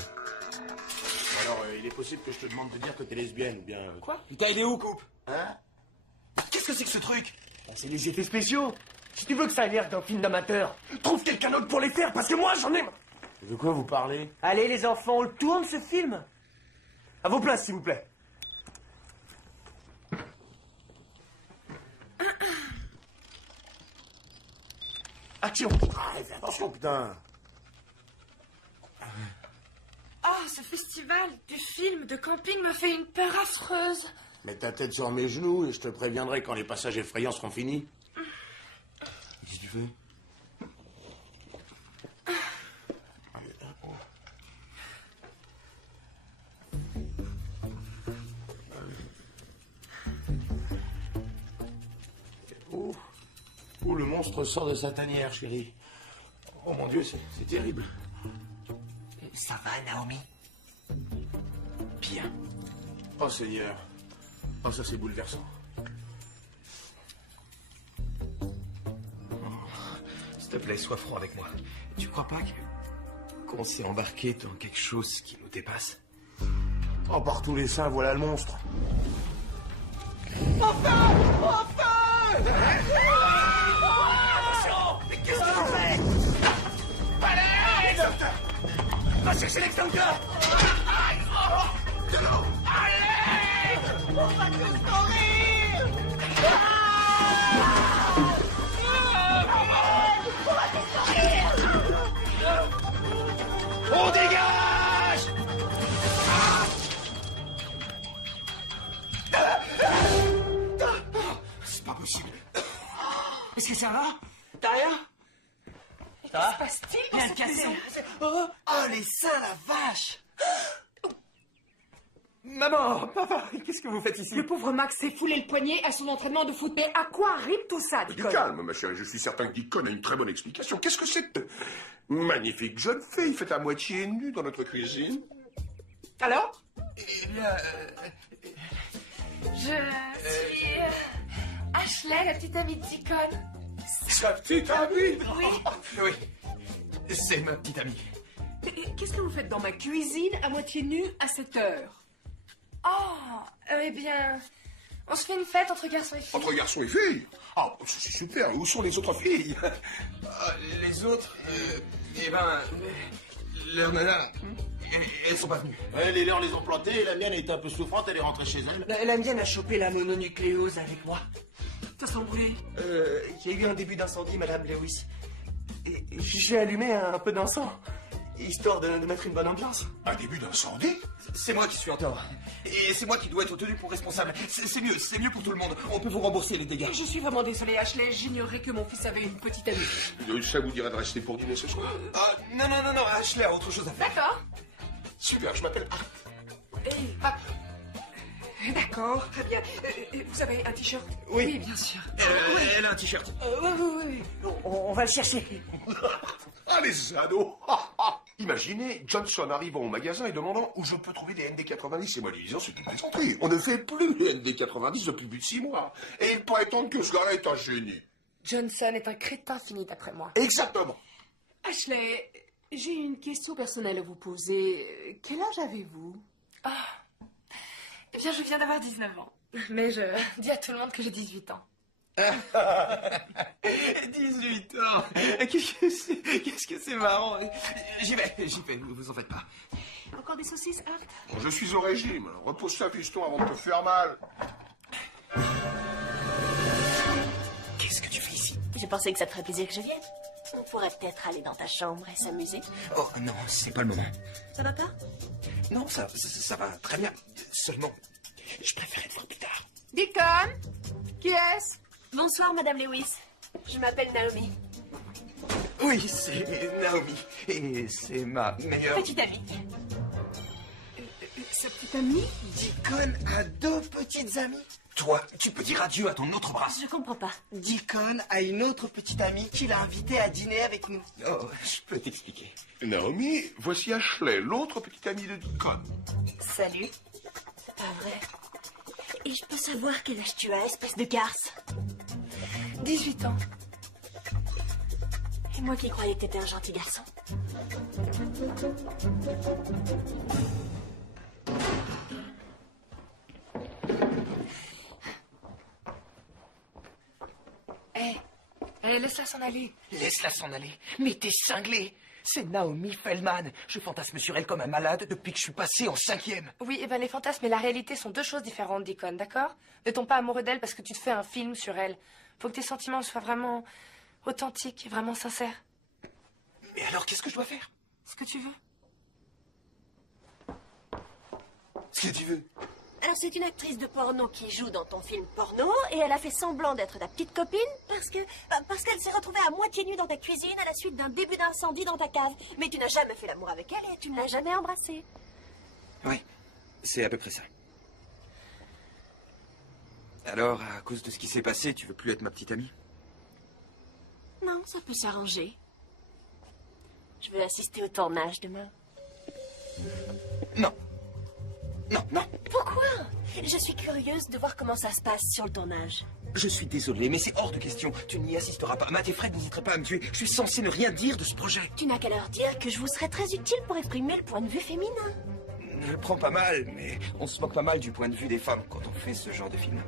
Alors, il est possible que je te demande de dire que t'es lesbienne ou bien... Quoi? Putain, il est où, Coupe? Hein? Qu'est-ce que c'est que ce truc? C'est les effets spéciaux. Si tu veux que ça ait l'air d'un film d'amateur, trouve quelqu'un d'autre pour les faire, parce que moi, j'en ai... De quoi vous parlez? Allez, les enfants, on le tourne, ce film. À vos places, s'il vous plaît. Action! Attention, putain! Oh, ce festival du film de camping me fait une peur affreuse. Mets ta tête sur mes genoux et je te préviendrai quand les passages effrayants seront finis. Si tu veux. Où le monstre sort de sa tanière, chérie. Oh mon Dieu, c'est terrible. Ça va, Naomi? Bien. Oh Seigneur. Oh, ça c'est bouleversant. S'il te plaît, sois franc avec moi. Tu crois pas qu'on s'est embarqué dans quelque chose qui nous dépasse? Oh, par tous les saints, voilà le monstre. Enfin! Enfin! Attention! Mais qu'est-ce que vous faites? Allez! Va chercher l'extincteur! De l'eau! Allez! On va tous mourir! On va tous mourir! On dégage! C'est pas possible. Est-ce que ça va? T'as rien? Que se passe-t-il dans cette maison? Oh, les seins, la vache! Maman, papa, qu'est-ce que vous faites ici? Le pauvre Max s'est foulé le poignet à son entraînement de foot. Mais à quoi arrive tout ça, Du Deacon? calme, ma chérie, je suis certain que Deacon a une très bonne explication. Qu'est-ce que c'est que cette magnifique jeune fille faite à moitié nue dans notre cuisine? Alors? Je suis Ashley, la petite amie de Deacon. Sa petite amie? Oui. Oui, c'est ma petite amie. Qu'est-ce que vous faites dans ma cuisine à moitié nue à cette heure? Oh, eh bien, on se fait une fête entre garçons et filles. Entre garçons et filles? Ah, c'est super. Où sont les autres filles? Les autres, eh ben, leurs nanas, elles sont pas venues. Les leurs les ont plantés et la mienne était un peu souffrante, elle est rentrée chez elle. La mienne a chopé la mononucléose avec moi. Ça sent brûlé. Il y a eu un début d'incendie, Madame Lewis. Et j'ai allumé un peu d'encens, histoire de mettre une bonne ambiance. Un début d'incendie? C'est moi qui suis en tort. Et c'est moi qui dois être tenu pour responsable. C'est mieux pour tout le monde. On peut vous rembourser les dégâts. Je suis vraiment désolée, Ashley. J'ignorais que mon fils avait une petite amie. Ça vous dirait de rester pour dîner ce soir? Ah, non, Ashley a autre chose à faire. D'accord. Super, je m'appelle Art. D'accord, très bien. Vous avez un t-shirt? Oui. Bien sûr. Elle a un t-shirt. Oui. On va le chercher. Ah, les ados! Imaginez Johnson arrivant au magasin et demandant où je peux trouver des ND90 et moi lui disant c'est une plaisanterie. On ne fait plus les ND90 depuis plus de 6 mois. Et il prétend que ce gars-là est un génie. Johnson est un crétin fini d'après moi. Exactement. Ashley, j'ai une question personnelle à vous poser. Quel âge avez-vous? Eh bien, je viens d'avoir 19 ans. Mais je dis à tout le monde que j'ai 18 ans. 18 ans. Qu'est-ce que c'est marrant. J'y vais, vous en faites pas. Encore des saucisses, Art? Je suis au régime. Repose-toi, fiston, avant de te faire mal. Qu'est-ce que tu fais ici? Je pensais que ça te ferait plaisir que je vienne. On pourrait peut-être aller dans ta chambre et s'amuser. Oh non, c'est pas le moment. Ça va pas? Non, ça va très bien. Seulement, je préférais te voir plus tard. Deacon? Qui est-ce? Bonsoir, Madame Lewis. Je m'appelle Naomi. Oui, c'est Naomi. Et c'est ma meilleure... Petite amie. Sa petite amie? Deacon a 2 petites amies. Toi, tu peux dire adieu à ton autre bras. Je comprends pas. Deacon a une autre petite amie qu'il a invitée à dîner avec nous. Oh, je peux t'expliquer. Naomi, voici Ashley, l'autre petite amie de Deacon. Salut. C'est pas vrai. Et je peux savoir quel âge tu as, espèce de garce? 18 ans. Et moi qui croyais que t'étais un gentil garçon. Laisse-la s'en aller. Laisse-la s'en aller. Mais t'es cinglé. C'est Naomi Feldman. Je fantasme sur elle comme un malade depuis que je suis passé en 5e. Oui, les fantasmes et la réalité sont deux choses différentes, Deacon, d'accord? Ne tombe pas amoureux d'elle parce que tu te fais un film sur elle. Faut que tes sentiments soient vraiment authentiques, vraiment sincères. Mais alors, qu'est-ce que je dois faire? Ce que tu veux. Ce que tu veux. Alors c'est une actrice de porno qui joue dans ton film porno et elle a fait semblant d'être ta petite copine parce qu'elle s'est retrouvée à moitié nue dans ta cuisine à la suite d'un début d'incendie dans ta cave. Mais tu n'as jamais fait l'amour avec elle et tu ne l'as jamais embrassée. Oui, c'est à peu près ça. Alors, à cause de ce qui s'est passé, tu veux plus être ma petite amie? Non, ça peut s'arranger. Je veux assister au tournage demain. Non. Non, non. Pourquoi? Je suis curieuse de voir comment ça se passe sur le tournage. Je suis désolé, mais c'est hors de question. Tu n'y assisteras pas. Matt et Fred n'hésiteraient pas à me tuer. Je suis censé ne rien dire de ce projet. Tu n'as qu'à leur dire que je vous serais très utile pour exprimer le point de vue féminin. Je le prends pas mal, mais on se moque pas mal du point de vue des femmes quand on fait ce genre de film.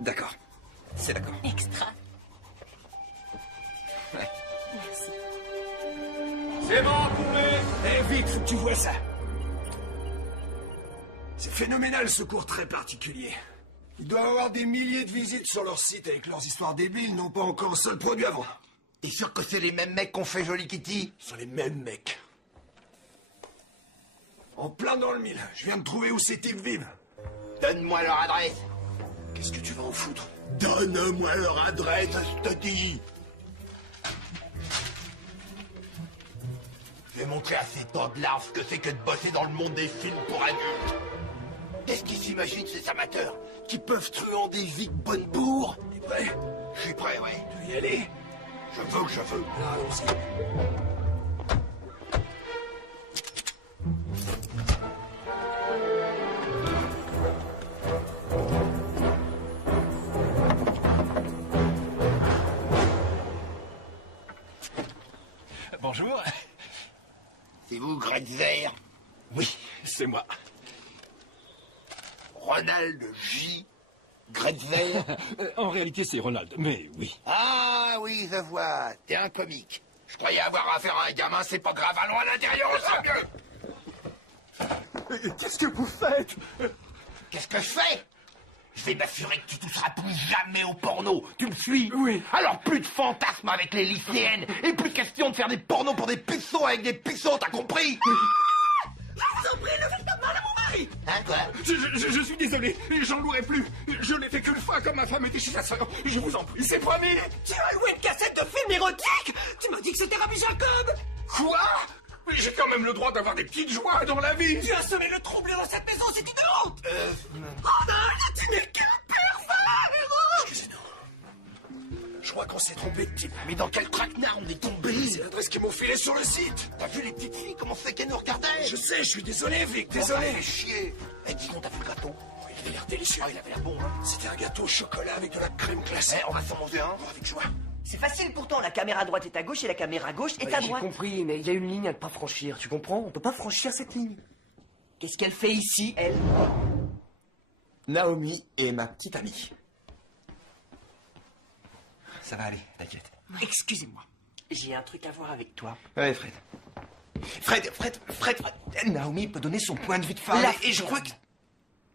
D'accord. C'est d'accord. Extra. Ouais. Merci. C'est bon, coupé. Eh, vite, faut que tu vois ça. C'est phénoménal, ce cours très particulier. Ils doivent avoir des milliers de visites sur leur site avec leurs histoires débiles, n'ont pas encore un seul produit à vendre. T'es sûr que c'est les mêmes mecs qu'on fait Joli Kitty? Ce sont les mêmes mecs. En plein dans le mille. Je viens de trouver où ces types vivent. Donne-moi leur adresse. Qu'est-ce que tu vas en foutre? Donne-moi leur adresse, je te dis. Je vais montrer à ces tandards ce que c'est que de bosser dans le monde des films pour adultes. Qu'est-ce qu'ils s'imaginent, ces amateurs, qui peuvent truander Vic Bonnebourg? T'es prêt? Je suis prêt, oui. Tu veux y aller? Je veux. Là, allons-y. Bonjour. C'est vous, Gretzer? Oui, c'est moi. Ronald J. Gretzer? En réalité, c'est Ronald, mais oui. Ah oui, je vois. T'es un comique. Je croyais avoir affaire à un gamin, c'est pas grave. Allons à l'intérieur, on sent mieux. Qu'est-ce que vous faites? Qu'est-ce que je fais? Je vais m'assurer que tu toucheras plus jamais au porno. Tu me suis? Oui. Alors plus de fantasmes avec les lycéennes. Et plus question de faire des pornos pour des puceaux avec des puceaux, t'as compris? Je vous en prie, ne faites pas mal à mon mari! Hein, quoi? Je suis désolé, j'en louerai plus. Je l'ai fait qu'une fois quand ma femme était chez sa sœur. Je vous en prie, c'est promis. Tu as loué une cassette de film érotique? Tu m'as dit que c'était Rabbi Jacob! Quoi? J'ai quand même le droit d'avoir des petites joies dans la vie. Tu as semé le trouble dans cette maison, c'est une honte! Oh non, tu n'es qu'un pervers! Excusez-nous. Je crois qu'on s'est trompé de type. Mais dans quel traquenard on est tombé? C'est l'adresse qu'ils m'ont filée sur le site. T'as vu les petites filles, comment c'est qu'elles nous regardaient? Je sais, je suis désolé, Vic, Ça désolé. fait chier. Eh, dis donc, t'as vu le gâteau? Il avait l'air délicieux. Il avait l'air bon, hein? C'était un gâteau au chocolat avec de la crème glacée. Eh, on va s'en manger un? Avec joie. C'est facile pourtant, la caméra à droite est à gauche et la caméra à gauche est à J'ai droite. compris, mais il y a une ligne à ne pas franchir, tu comprends? On peut pas franchir cette ligne. Qu'est-ce qu'elle fait ici, elle? Naomi est ma petite amie. Ça va aller, t'inquiète. Excusez-moi, j'ai un truc à voir avec toi. Ouais, Fred. Naomi peut donner son point de vue de femme. Et je crois que...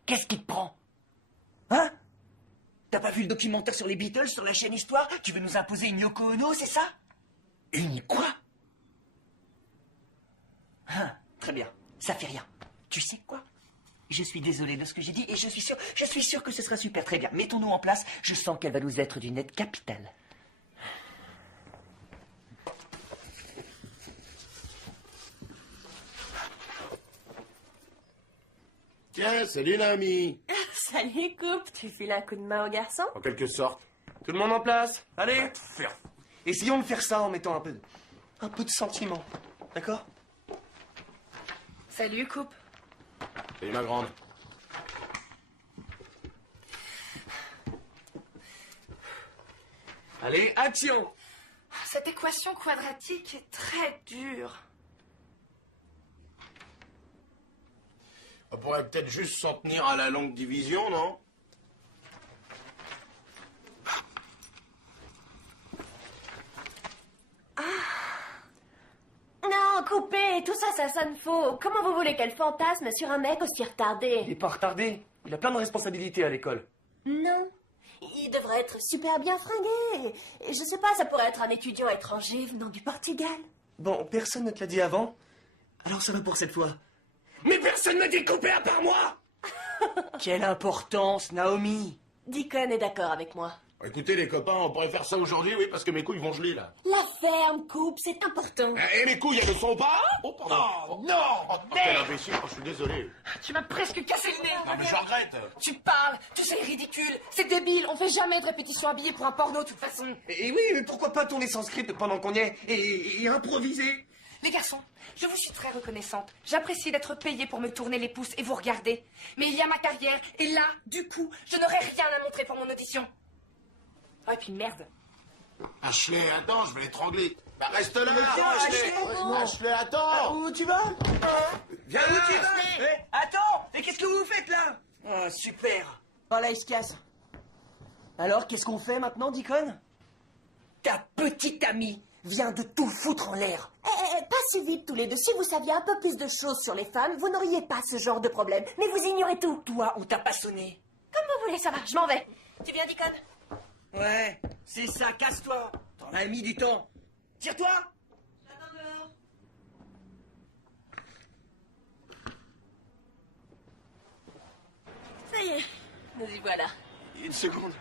Qu'est-ce qui te prend? Hein? T'as pas vu le documentaire sur les Beatles, sur la chaîne Histoire? Tu veux nous imposer une Yoko Ono, c'est ça? Une quoi? Hein, très bien, ça fait rien. Tu sais quoi? Je suis désolé de ce que j'ai dit et je suis sûr que ce sera super, très bien. Mettons-nous en place, je sens qu'elle va nous être d'une aide capitale. Tiens, salut Naomi. Salut, couple. Tu files un coup de main au garçon? En quelque sorte. Tout le monde en place? Allez. Essayons de faire ça en mettant un peu de sentiment. D'accord? Salut, Coupe. Salut ma grande. Allez, action! Cette équation quadratique est très dure. On pourrait peut-être juste s'en tenir à la longue division, non? Non, coupez, tout ça, ça sonne faux. Comment vous voulez qu'elle fantasme sur un mec aussi retardé? Il est pas retardé. Il a plein de responsabilités à l'école. Non. Il devrait être super bien fringué. Et je sais pas, ça pourrait être un étudiant étranger venant du Portugal. Bon, personne ne te l'a dit avant. Alors ça va pour cette fois. Mais personne ne dit couper à part moi. Quelle importance, Naomi! Deacon est d'accord avec moi. Écoutez les copains, on pourrait faire ça aujourd'hui, oui, parce que mes couilles vont geler là. La ferme, Coupe, c'est important. Et mes couilles, elles le sont pas? Oh, pardon. Oh, non! Oh, quel imbécile, oh, je suis désolé. Tu m'as presque cassé le nez. Non, mais je regrette. Tu parles, tu sais, ridicule, c'est débile, on fait jamais de répétition habillée pour un porno de toute façon. Et oui, mais pourquoi pas tourner sans script pendant qu'on y est et improviser? Les garçons, je vous suis très reconnaissante. J'apprécie d'être payée pour me tourner les pouces et vous regarder. Mais il y a ma carrière, et là, du coup, je n'aurai rien à montrer pour mon audition. Oh, et puis merde. Ashley, attends, je vais l'étrangler. Bah reste là, tiens, Ashley. Ashley. Ashley, attends. Où tu vas? Viens Où là, tu vas? Ashley. Attends! Mais qu'est-ce que vous faites là? Ah, super! Oh là, il se casse. Alors, qu'est-ce qu'on fait maintenant, Deacon? Ta petite amie vient de tout foutre en l'air. Pas si vite tous les deux. Si vous saviez un peu plus de choses sur les femmes, vous n'auriez pas ce genre de problème. Mais vous ignorez tout. Toi, on t'a pas sonné. Comme vous voulez, ça va, je m'en vais. Tu viens, Deacon? Ouais, c'est ça, casse-toi. T'en as mis du temps. Tire-toi. J'attends dehors. Ça y est, nous y voilà. Une seconde.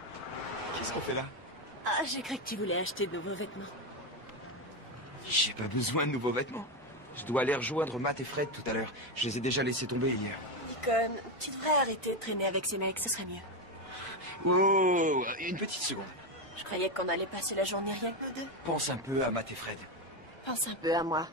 Qu'est-ce qu'on fait là? Ah, j'ai cru que tu voulais acheter de nouveaux vêtements. J'ai pas besoin de nouveaux vêtements. Je dois aller rejoindre Matt et Fred tout à l'heure. Je les ai déjà laissés tomber hier. Deacon, tu devrais arrêter de traîner avec ces mecs, ce serait mieux. Oh, une petite seconde. Je croyais qu'on allait passer la journée rien que nous deux. Pense un peu à Matt et Fred. Pense un peu à moi.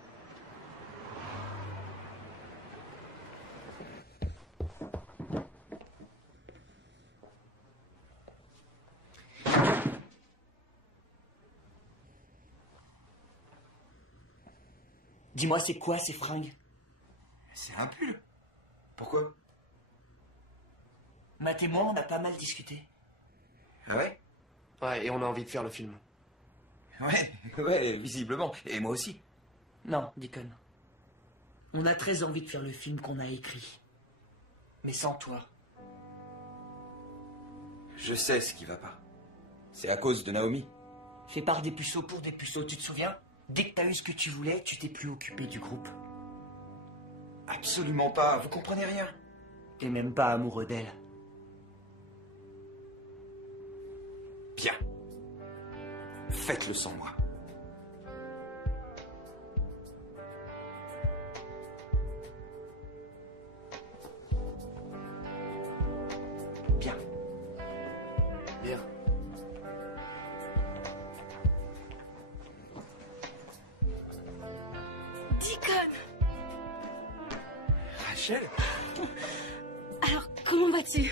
Dis-moi, c'est quoi ces fringues? C'est un pull. Pourquoi? Matt et moi, on a pas mal discuté. Ah ouais? Ouais, et on a envie de faire le film. Ouais, visiblement. Et moi aussi. Non, Deacon. On a très envie de faire le film qu'on a écrit. Mais sans toi. Je sais ce qui va pas. C'est à cause de Naomi. Fais part des puceaux pour des puceaux, tu te souviens? Dès que t'as eu ce que tu voulais, tu t'es plus occupé du groupe. Absolument pas, vous comprenez rien. T'es même pas amoureux d'elle. Bien. Faites-le sans moi. Bien. Bien. Deacon! Rachel? Alors, comment vas-tu?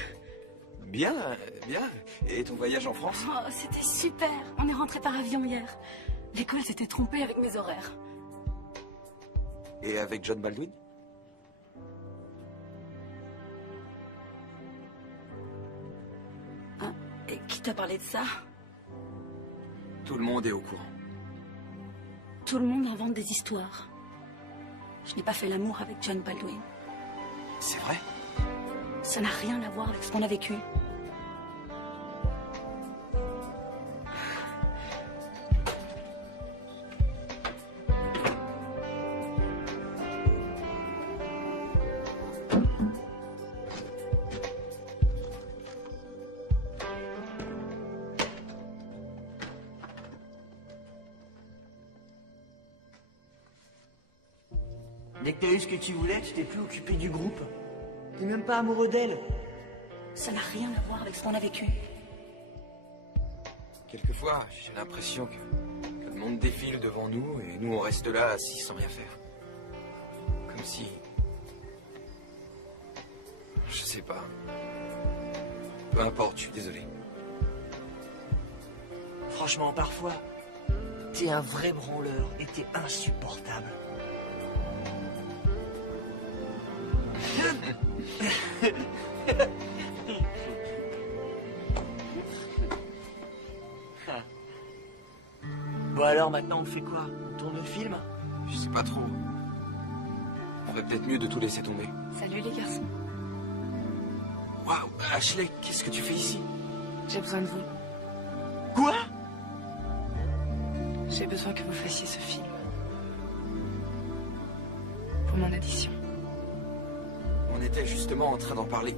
Bien, bien. Et ton voyage en France? Oh, c'était super. On est rentré par avion hier. L'école s'était trompée avec mes horaires. Et avec John Baldwin? Hein? Et qui t'a parlé de ça? Tout le monde est au courant. Tout le monde invente des histoires. Je n'ai pas fait l'amour avec John Baldwin. C'est vrai? Ça n'a rien à voir avec ce qu'on a vécu. Dès que t'as eu ce que tu voulais, tu t'es plus occupé du groupe. T'es même pas amoureux d'elle. Ça n'a rien à voir avec ce qu'on a vécu. Quelquefois, j'ai l'impression que Le monde défile devant nous et nous on reste là assis sans rien faire. Comme si... Je sais pas. Peu importe, je suis désolé. Franchement, parfois, t'es un vrai branleur et t'es insupportable. Bon alors, maintenant, on fait quoi? On tourne le film? Je sais pas trop. On ferait peut-être mieux de tout laisser tomber. Salut les garçons. Waouh, Ashley, qu'est-ce que tu fais ici? J'ai besoin de vous. Quoi? J'ai besoin que vous fassiez ce film. Pour mon audition. On était justement en train d'en parler.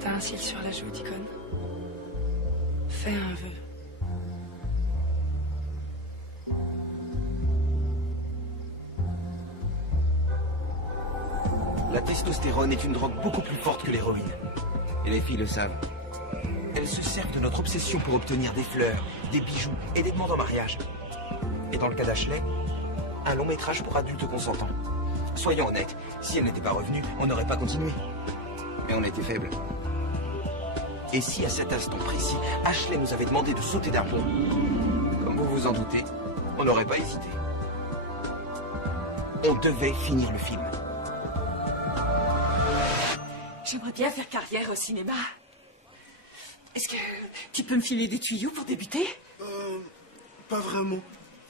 T'as un cil sur la joue, Deacon. Fais un vœu. La testostérone est une drogue beaucoup plus forte que l'héroïne. Et les filles le savent. Elles se servent de notre obsession pour obtenir des fleurs, des bijoux et des demandes en mariage. Et dans le cas d'Ashley, un long métrage pour adultes consentants. Soyons honnêtes, si elle n'était pas revenue, on n'aurait pas continué. Mais on était faibles. Et si à cet instant précis, Ashley nous avait demandé de sauter d'un pont, comme vous vous en doutez, on n'aurait pas hésité. On devait finir le film. J'aimerais bien faire carrière au cinéma. Est-ce que tu peux me filer des tuyaux pour débuter? Pas vraiment.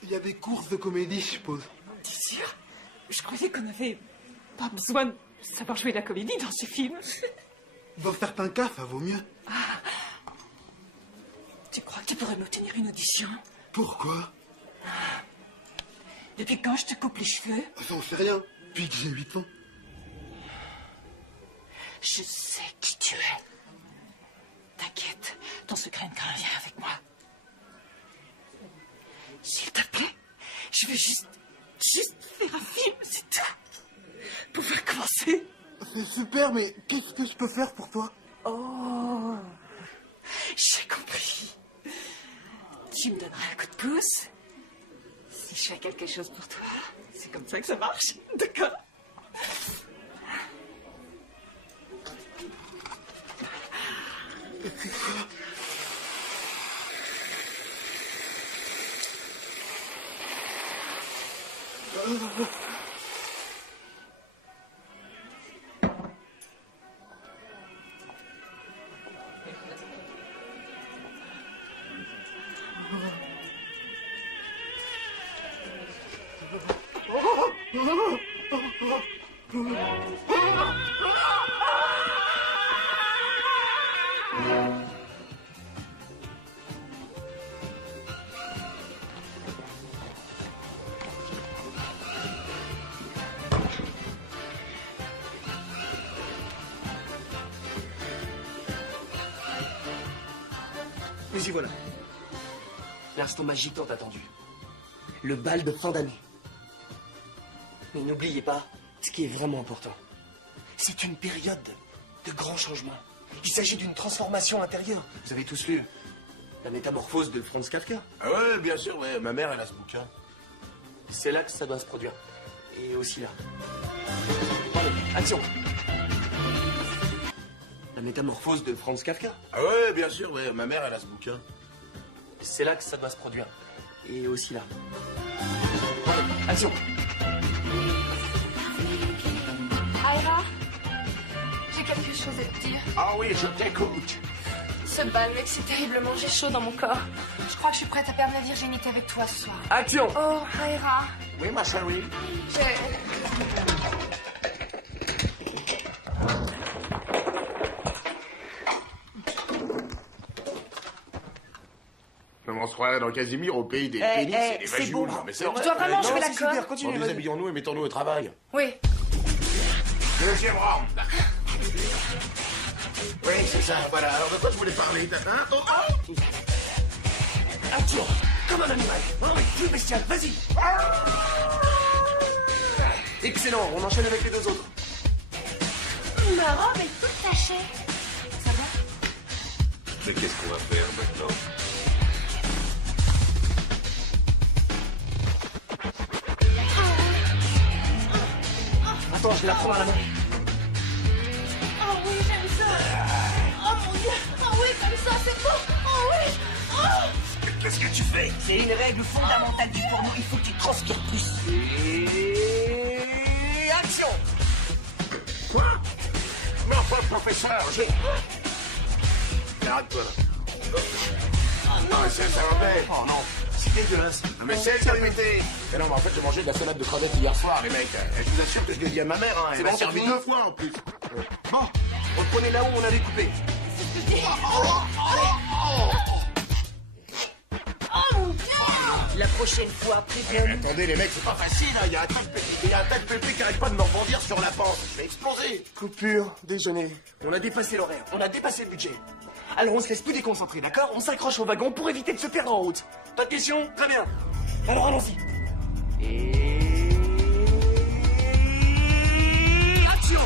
Il y a des courses de comédie, je suppose. T'es sûr? Je croyais qu'on n'avait pas besoin de savoir jouer la comédie dans ce film. Dans certains cas, ça vaut mieux. Ah. Tu crois que tu pourrais m'obtenir une audition? Pourquoi? Depuis quand je te coupe les cheveux? J'en sais rien. Depuis que j'ai 8 ans. Je sais qui tu es. T'inquiète, ton secret ne craint rien avec moi. S'il te plaît, je veux juste faire un film, c'est tout. Pouvoir commencer. C'est super, mais qu'est-ce que je peux faire pour toi? Oh, j'ai compris. Tu me donneras un coup de pouce si je fais quelque chose pour toi. C'est comme ça que ça marche, d'accord? C'est quoi? Mais y voilà. L'instant magique tant attendu. Le bal de fin d'année. Mais n'oubliez pas ce qui est vraiment important. C'est une période de grands changements. Il s'agit d'une transformation intérieure. Vous avez tous lu La métamorphose de Franz Kafka? Ah ouais, bien sûr, ouais. Ma mère, elle a ce bouquin. C'est là que ça doit se produire. Et aussi là. Allez, action! La métamorphose de Franz Kafka? Ah ouais, bien sûr, ouais. Ma mère, elle a ce bouquin. C'est là que ça doit se produire. Et aussi là. Allez, action! Ira, j'ai quelque chose à te dire. Ah oui, je t'écoute. Ce bal m'excite terriblement, j'ai chaud dans mon corps. Je crois que je suis prête à perdre ma virginité avec toi ce soir. Action! Oh, Ira, Oui, ma chérie. j'ai... On se croirait dans Casimir au pays des pénis et des c'est vagioles. bon. Non, mais c'est Je vrai. dois vraiment Non, jouer la c'est com. super, Continue, Bon, vas-y. déshabillons-nous et mettons-nous au travail. Oui. Deuxième round. Oui, c'est ça, voilà. Alors de quoi je voulais parler, hein? Oh, oh. Action! Comme un animal! Oh, mais plus bestial, vas-y! Excellent, on enchaîne avec les deux autres. Ma robe est toute tachée. Ça va? Mais qu'est-ce qu'on va faire maintenant? Attends, je vais la prendre à la main. Oh oui, j'aime ça. Oh mon Dieu. Oh oui, comme ça, c'est beau. Oh oui. Oh. Qu'est-ce que tu fais? C'est une règle fondamentale du porno. Il faut que tu transpires plus. Et... action! Quoi? Mais enfin, professeur, j'ai... Regarde-toi. Non, mais ça m'embête. Oh non, c'est dégueulasse. Non, mais c'est elle qui a pété. Mais non, mais en fait, j'ai mangé de la salade de crevettes hier soir, les mecs. Et je vous assure que je l'ai dit à ma mère, hein. Elle m'a servi 2 fois en plus. Bon, reprenez là où on avait coupé. Oh mon Dieu. La prochaine fois, préviens-nous. Attendez, les mecs, c'est pas facile, hein. Il y a un tas de pépé qui arrête pas de me rebondir sur la pente. Je vais exploser. Coupure, déjeuner. On a dépassé l'horaire, on a dépassé le budget. Alors on se laisse plus déconcentrer, d'accord? On s'accroche au wagon pour éviter de se perdre en route. Pas de questions? Très bien. Alors allons-y. Et... action!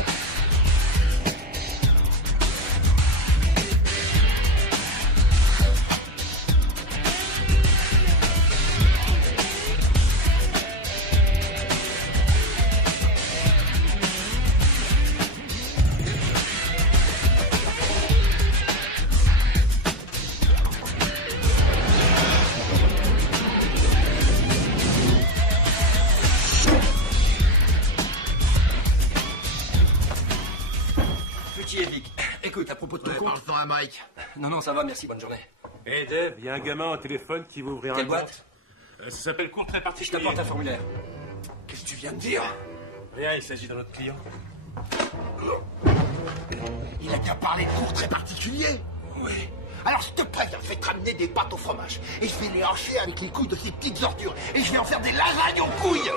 Écoute, à propos de ton compte... Parle-t'en à Mike. Non, ça va, merci, bonne journée. Hé Dave, il y a un gamin au téléphone qui veut ouvrir Quelle un boîte? Ça s'appelle Cours très Je particulier. t'apporte un formulaire. Qu'est-ce que tu viens de dire? Rien, il s'agit d'un autre client. Il a qu'à parler de cours très particulier. Oui. Alors, je te préviens, je vais te ramener des pâtes au fromage. Et je vais les hacher avec les couilles de ces petites ordures. Et je vais en faire des lasagnes aux couilles.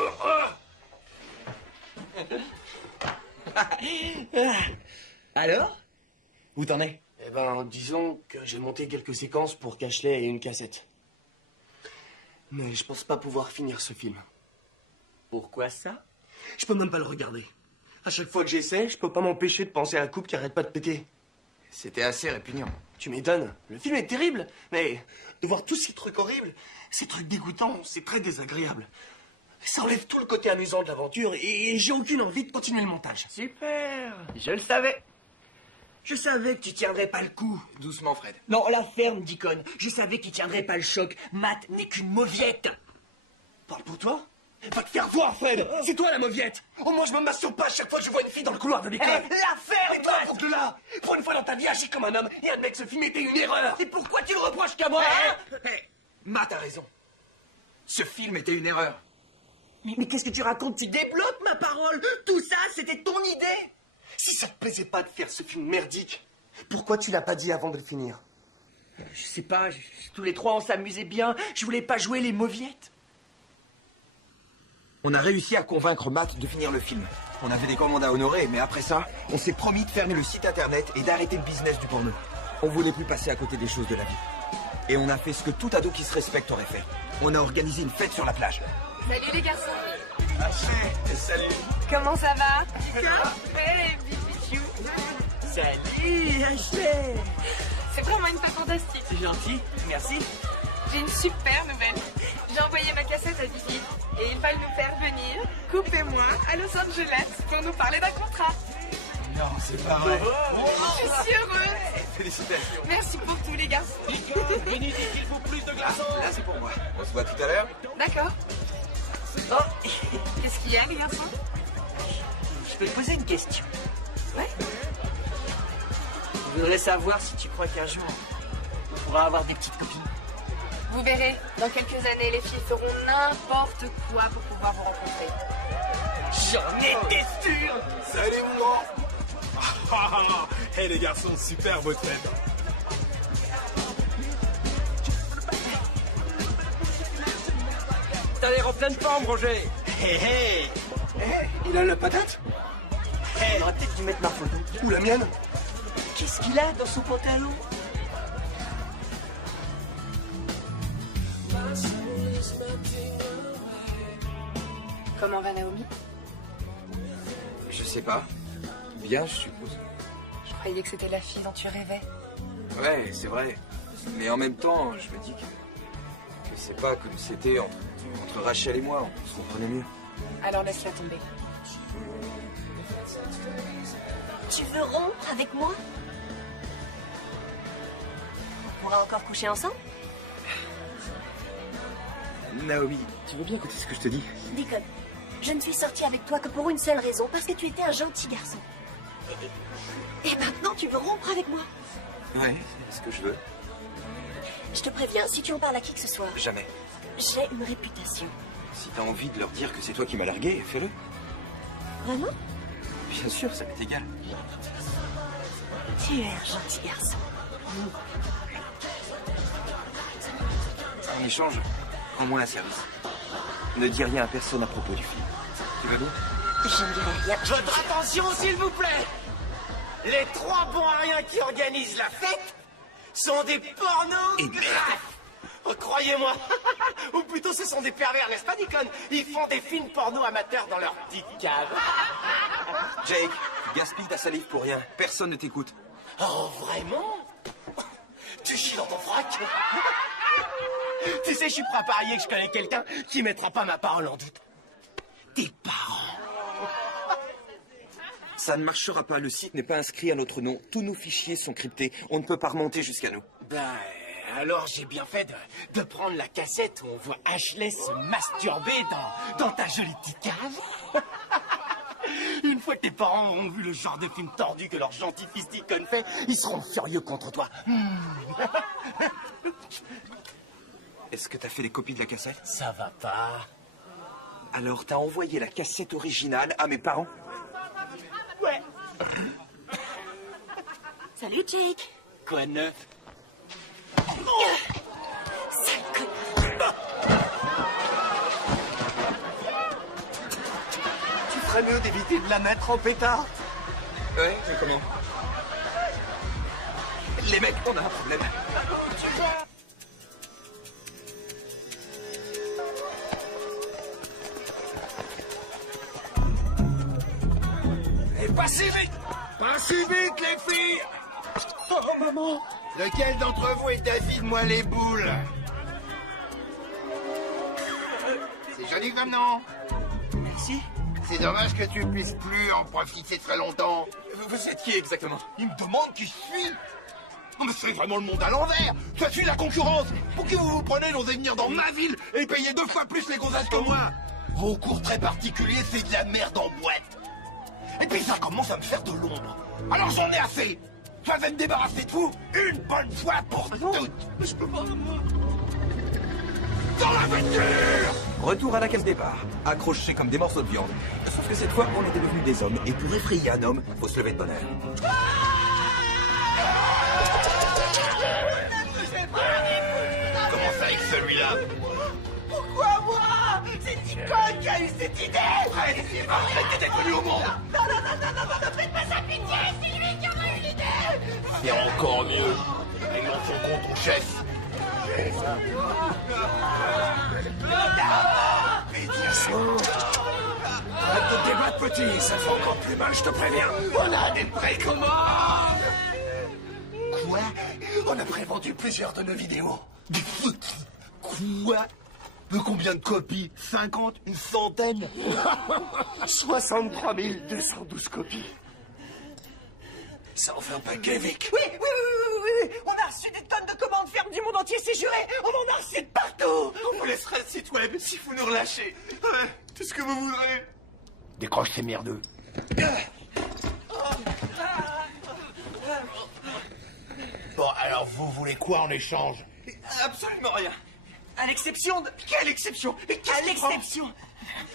Alors? Où t'en es? Eh ben, disons que j'ai monté quelques séquences pour Cachelet et une cassette. Mais je pense pas pouvoir finir ce film. Pourquoi ça? Je peux même pas le regarder. À chaque fois que j'essaie, je peux pas m'empêcher de penser à la coupe qui arrête pas de péter. C'était assez répugnant. Tu m'étonnes. Le film est terrible, mais de voir tous ces trucs horribles, ces trucs dégoûtants, c'est très désagréable. Ça enlève tout le côté amusant de l'aventure et j'ai aucune envie de continuer le montage. Super. Je le savais. Je savais que tu tiendrais pas le coup. Doucement, Fred. Non, la ferme, Deacon. Je savais qu'il tiendrait pas le choc. Matt n'est qu'une mauviette. Parle pour toi. Va te faire voir, Fred. C'est toi la mauviette. Au moins, je me masturbe pas à chaque fois que je vois une fille dans le couloir de l'école. Hé, la ferme, Et toi, faut que là, pour une fois dans ta vie, agis comme un homme et admets que ce film était une erreur. Et pourquoi tu le reproches qu'à moi, hein? Matt a raison. Ce film était une erreur. Mais qu'est-ce que tu racontes? Tu débloques ma parole. Tout ça, c'était ton idée. Si ça te plaisait pas de faire ce film merdique, pourquoi tu l'as pas dit avant de le finir? Je sais pas, tous les trois on s'amusait bien. Je voulais pas jouer les mauviettes. On a réussi à convaincre Matt de finir le film. On avait des commandes à honorer, mais après ça, on s'est promis de fermer le site internet et d'arrêter le business du porno. On voulait plus passer à côté des choses de la vie. Et on a fait ce que tout ado qui se respecte aurait fait. On a organisé une fête sur la plage. Salut les garçons. Salut. Comment ça va? Hey, bibichou. Salut, Ashley. C'est vraiment une fête fantastique. C'est gentil, merci. J'ai une super nouvelle. J'ai envoyé ma cassette à Vivi et il va nous faire venir, couple et moi, à Los Angeles pour nous parler d'un contrat. Non, c'est pas vrai. Je suis heureuse. Félicitations. Merci pour tout les garçons. Venez, il faut plus de glaçons. Là, c'est pour moi. On se voit tout à l'heure. D'accord. Oh, Qu'est-ce qu'il y a les garçons? je peux te poser une question. Ouais. Je voudrais savoir si tu crois qu'un jour, on pourra avoir des petites copines. Vous verrez, dans quelques années, les filles feront n'importe quoi pour pouvoir vous rencontrer. J'en étais sûr. Salut, mon grand. Hé les garçons, super votre fête. T'as l'air en pleine forme, Roger. Il a la patate. On aurait peut-être dû mettre ma photo. Ou la mienne. Qu'est-ce qu'il a dans son pantalon? Comment va Naomi? Je sais pas. Bien, je suppose. Je croyais que c'était la fille dont tu rêvais. Ouais, c'est vrai. Mais en même temps, je me dis que c'est pas comme c'était entre Rachel et moi. On se comprenait mieux. Alors laisse-la tomber. Tu veux rompre avec moi? On pourra encore coucher ensemble? Naomi, tu veux bien écouter ce que je te dis? Deacon, je ne suis sortie avec toi que pour une seule raison, parce que tu étais un gentil garçon. Et maintenant, tu veux rompre avec moi? Ouais, c'est ce que je veux. Je te préviens, si tu en parles à qui que ce soit... Jamais. J'ai une réputation. Si t'as envie de leur dire que c'est toi qui m'as largué, fais-le. Vraiment? Bien sûr, ça m'est égal. Tu es un gentil garçon. En échange, rends-moi un service. Ne dis rien à personne à propos du film. Tu vas bien? Je ne dirai rien. Votre attention, s'il vous plaît! Les 3 bons à rien qui organisent la fête sont des pornos graphes. Oh, croyez-moi. Ou plutôt, ce sont des pervers, n'est-ce pas, Deacon? Ils font des films porno amateurs dans leur petite cave. Jake, gaspille ta salive pour rien. Personne ne t'écoute. Oh, vraiment? Tu chies dans ton frac? Tu sais, je suis prêt à parier que je connais quelqu'un qui mettra pas ma parole en doute. Tes parents. Ça ne marchera pas. Le site n'est pas inscrit à notre nom. Tous nos fichiers sont cryptés. On ne peut pas remonter jusqu'à nous. Ben, alors j'ai bien fait de prendre la cassette où on voit Ashley se masturber dans ta jolie petite cave. Une fois que tes parents auront vu le genre de film tordu que leur gentil fils Deacon fait, ils seront furieux contre toi. Est-ce que t'as fait les copies de la cassette? Ça va pas. Alors t'as envoyé la cassette originale à mes parents? Ouais. Salut, Jake. Quoi de neuf? Sale connard. Tu ferais mieux d'éviter de la mettre en pétard. Ouais, mais comment? Les mecs, on a un problème. Et pas si vite! Pas si vite, les filles! Oh, maman! Lequel d'entre vous est David, moi les boules? C'est joli comme nom. Merci. C'est dommage que tu puisses plus en profiter très longtemps. Vous êtes qui exactement? Il me demande qui je suis. Non mais c'est vraiment le monde à l'envers. Ça suit la concurrence. Pour qui vous vous prenez d'oser venir dans ma ville et payer 2 fois plus les gonzesses que moi? Vos cours très particuliers, c'est de la merde en boîte. Et puis ça commence à me faire de l'ombre. Alors j'en ai assez. Je vais me débarrasser de vous une bonne fois pour toutes. Mais je peux pas. Dans la voiture! Retour à la case départ. Accrochés comme des morceaux de viande. Sauf que cette fois, on est devenus des hommes. Et pour effrayer un homme, faut se lever de bonne heure. Comment ça avec celui-là? Pourquoi moi? C'est Deacon qui a eu cette idée! Arrête, t'étais venu au monde! Non, ne faites pas ça, pitié! C'est lui qui aura eu l'idée! C'est encore mieux. Ils en sont contre ton chef. Pédition. Arrête de te débattre, petit. Ça fait encore plus mal, je te préviens. On a des précommandes. Quoi? On a prévendu plusieurs de nos vidéos. Quoi? De combien de copies? 50? Une centaine? 63 212 copies. Ça en fait un paquet, Vic. Oui. On a reçu des tonnes de commandes fermes du monde entier, c'est juré. On en a reçu de partout. On vous laissera le site web si vous nous relâchez. Ouais, tout ce que vous voudrez. Décroche ces merdeux. Bon, alors vous voulez quoi en échange? Absolument rien. À l'exception de... Quelle exception? À l'exception,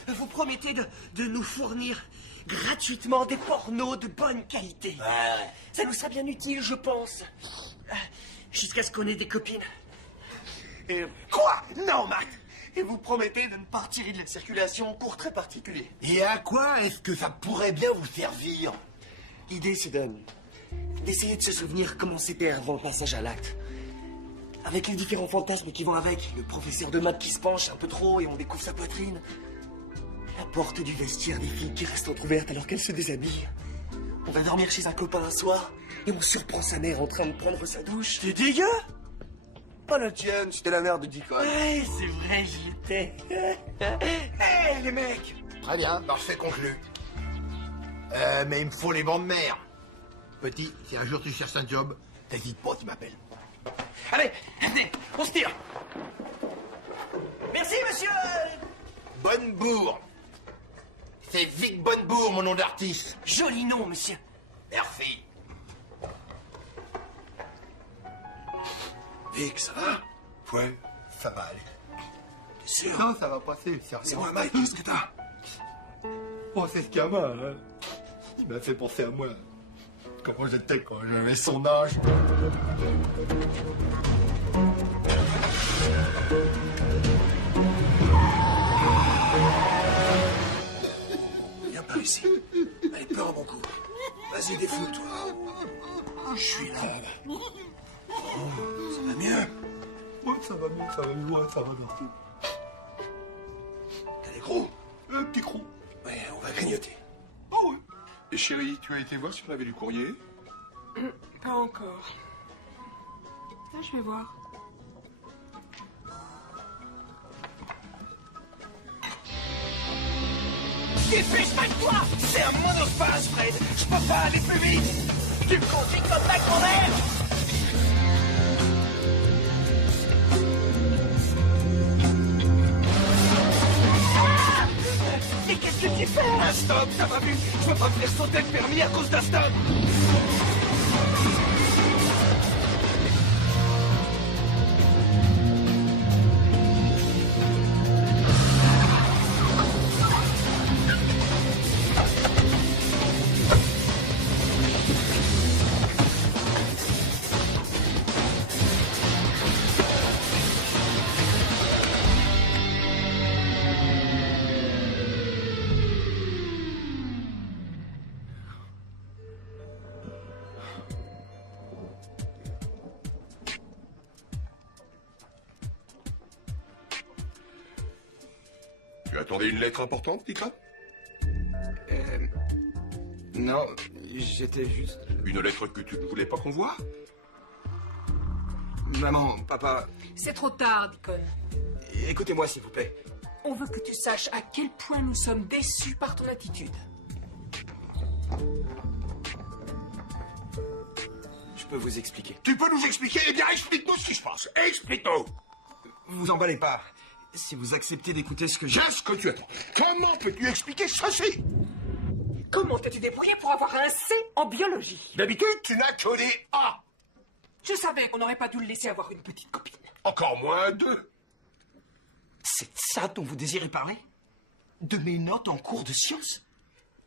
vous promettez de nous fournir gratuitement des pornos de bonne qualité. Ouais. Ça nous sera bien utile, je pense. Jusqu'à ce qu'on ait des copines. Et quoi? Non, Matt. Et vous promettez de ne pas retirer de la circulation en cours très particulier. Et à quoi est-ce que ça pourrait bien vous servir? L'idée, c'est d'essayer de se souvenir comment c'était avant le passage à l'acte. Avec les différents fantasmes qui vont avec. Le professeur de maths qui se penche un peu trop et on découvre sa poitrine. La porte du vestiaire des filles qui reste entrouverte alors qu'elles se déshabillent. On va dormir chez un copain un soir et on surprend sa mère en train de prendre sa douche. T'es dégueu? Pas la tienne, c'était la mère de Deacon. Ouais, c'est vrai, j'y étais. Hé, les mecs! Très bien, parfait conclu. Mais il me faut les bancs de mer. Petit, si un jour tu cherches un job, t'hésites pas, tu m'appelles. Allez, venez, on se tire. Merci, monsieur. Bonnebourg. C'est Vic Bonnebourg, mon nom d'artiste. Joli nom, monsieur. Merci. Vic, ça va? Ouais, ça va aller. T'es sûr? Non, ça va passer, sérieux. C'est moi, Mike, qu'est-ce que t'as? Oh, c'est ce gamin, hein. Il m'a fait penser à moi. Comment j'étais quand j'avais son âge. Viens par ici. Allez, pleure mon coup. Vas-y, défoule-toi. Je suis là. Oh, ça va mieux? Ouais, ça va mieux, ça va mieux, ouais, ça va bien. T'as des crocs? Un petit croc. Ouais, on va grignoter. Oh ouais. Et chérie, tu as été voir si on avait du courrier? Pas encore. Là, je vais voir. Dépêche-toi. C'est un monospace, Fred. Je peux pas aller plus vite. Tu me conduis comme ta grand-mère. Mais qu'est-ce que tu fais? Un stop, t'as pas vu? Je peux pas me faire sauter le permis à cause d'un stop. Tu attendais une lettre importante, Pika? Non, j'étais juste... Une lettre que tu ne voulais pas qu'on voie? Maman, papa, C'est trop tard, Deacon. écoutez-moi s'il vous plaît. On veut que tu saches à quel point nous sommes déçus par ton attitude. Je peux vous expliquer. Tu peux nous expliquer? Eh bien, explique-nous ce qui se passe. Explique-nous. Vous emballez pas. Si vous acceptez d'écouter ce que j'ai... Qu'est-ce que tu attends? Comment peux-tu expliquer ceci? Comment t'es-tu débrouillé pour avoir un C en biologie? D'habitude, tu n'as que des A. Je savais qu'on n'aurait pas dû le laisser avoir une petite copine. Encore moins 2. C'est de ça dont vous désirez parler? De mes notes en cours de sciences?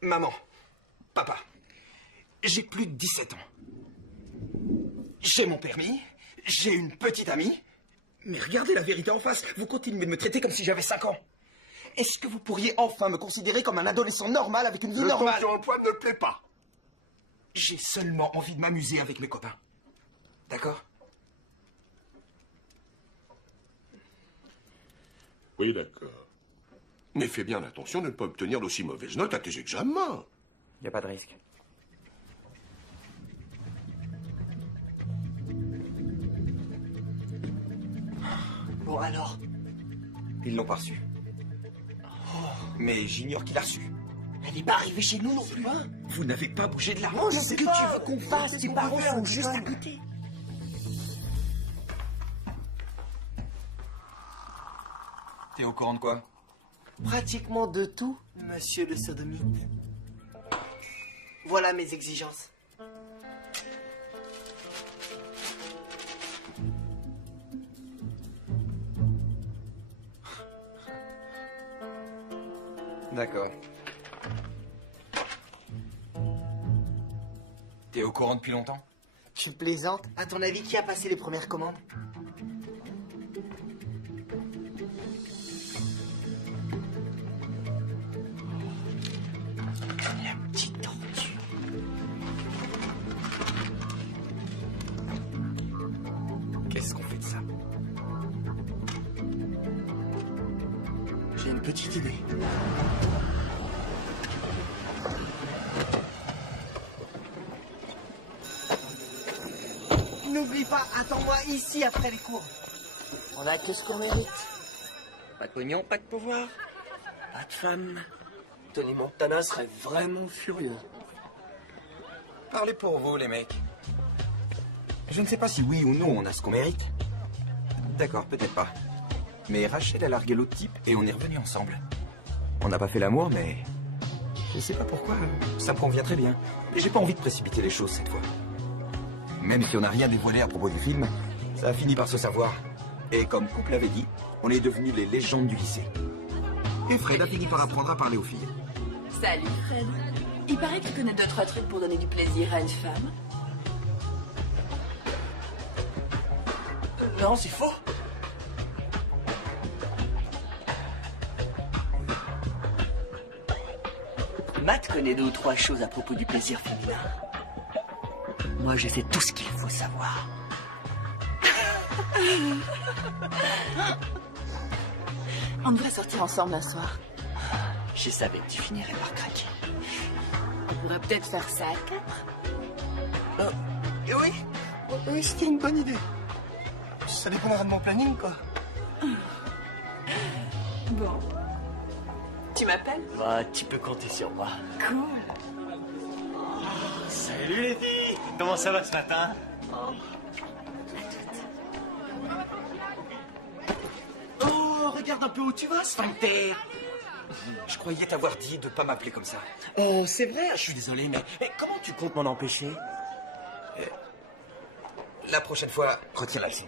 Maman, papa, j'ai plus de 17 ans. J'ai mon permis, j'ai une petite amie, mais regardez la vérité en face, vous continuez de me traiter comme si j'avais 5 ans. Est-ce que vous pourriez enfin me considérer comme un adolescent normal avec une vie normale? Le ton emploi ne me plaît pas. J'ai seulement envie de m'amuser avec mes copains. D'accord? Oui, d'accord. Mais fais bien attention de ne pas obtenir d'aussi mauvaises notes à tes examens. Y a pas de risque. Bon, alors? Ils l'ont pas reçu. Mais j'ignore qui l'a reçu. Elle n'est pas arrivée chez nous non plus, hein? Vous n'avez pas bougé de là. Non, je sais pas. Qu'est-ce que tu veux qu'on fasse? Tes parents sont juste à côté. T'es au courant de quoi? Pratiquement de tout, monsieur le sodomite. Voilà mes exigences. D'accord. T'es au courant depuis longtemps? Tu plaisantes? À ton avis, qui a passé les premières commandes? La petite tortue. Qu'est-ce qu'on fait de ça? J'ai une petite idée. N'oublie pas, attends-moi ici après les cours. On a que ce qu'on mérite. Pas de pognon, pas de pouvoir, pas de femme, Tony Montana serait vraiment furieux. Parlez pour vous, les mecs. Je ne sais pas si oui ou non on a ce qu'on mérite. D'accord, peut-être pas. Mais Rachel a largué l'autre type et on est revenus ensemble. On n'a pas fait l'amour, mais... Je sais pas pourquoi, ça me convient très bien. Et j'ai pas envie de précipiter les choses cette fois. Même si on n'a rien dévoilé à propos du film, ça a fini par se savoir. Et comme couple l'avait dit, on est devenus les légendes du lycée. Et Fred a fini par apprendre à parler aux filles. Salut Fred. Il paraît que tu connais 2-3 trucs pour donner du plaisir à une femme. Non, c'est faux. Matt connaît 2 ou 3 choses à propos du plaisir féminin. Moi, je sais tout ce qu'il faut savoir. On devrait sortir ensemble un soir. Je savais que tu finirais par craquer. On pourrait peut-être faire ça à 4. Oui, c'était une bonne idée. Ça dépendra de mon planning, quoi. Bon. Tu m'appelles? Bah, tu peux compter sur moi. Cool. Salut les filles. Comment ça va ce matin? Oh, regarde un peu où tu vas, Sphincter. Je croyais t'avoir dit de pas m'appeler comme ça. C'est vrai, je suis désolé, mais comment tu comptes m'en empêcher? La prochaine fois, retiens la leçon.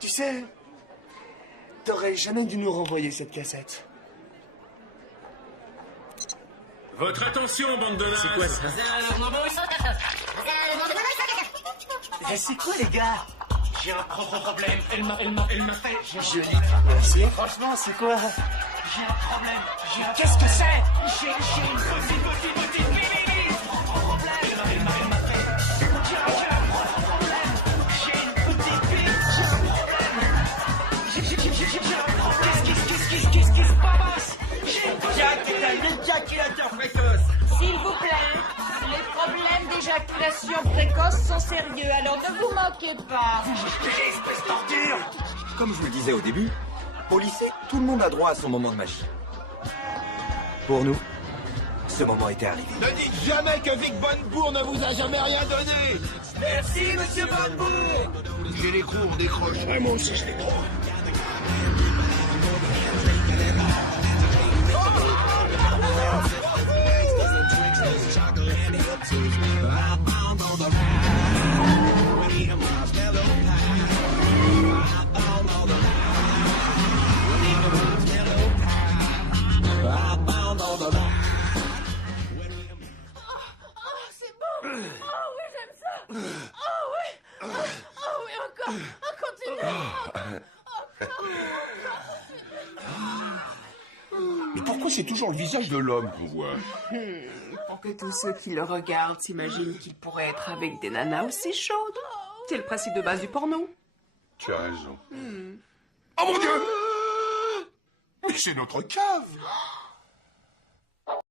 Tu sais, t'aurais jamais dû nous renvoyer cette cassette. Votre attention, bande de nazes. C'est quoi ça? C'est quoi, les gars? J'ai un problème. Elle m'a fait... Je lis traversé. Franchement, c'est quoi? J'ai un problème. Qu'est-ce que c'est? J'ai une petite bébé. Problème. Elle m'a fait... J'ai un problème. J'ai une petite bille. J'ai un problème. Qu'est-ce qui se passe? Jack est un éjaculateur précoce. S'il vous plaît, les problèmes d'éjaculation précoce sont sérieux, alors ne vous moquez pas. Espèce d'ordure! Comme je vous le disais au début, au lycée, tout le monde a droit à son moment de magie. Pour nous, ce moment était arrivé. Ne dites jamais que Vic Bonnebourg ne vous a jamais rien donné. Merci, monsieur Bonnebourg. J'ai les crocs, on décroche. Ouais, moi aussi, je les crocs. C'est bon. Oh oui, j'aime ça. Oh oui. Oh oui, encore. Continue. Mais pourquoi c'est toujours le visage de l'homme qu'on voit? Pour que tous ceux qui le regardent s'imaginent qu'il pourrait être avec des nanas aussi chaudes. C'est le principe de base du porno. Tu as raison. Oh mon Dieu! Mais c'est notre cave!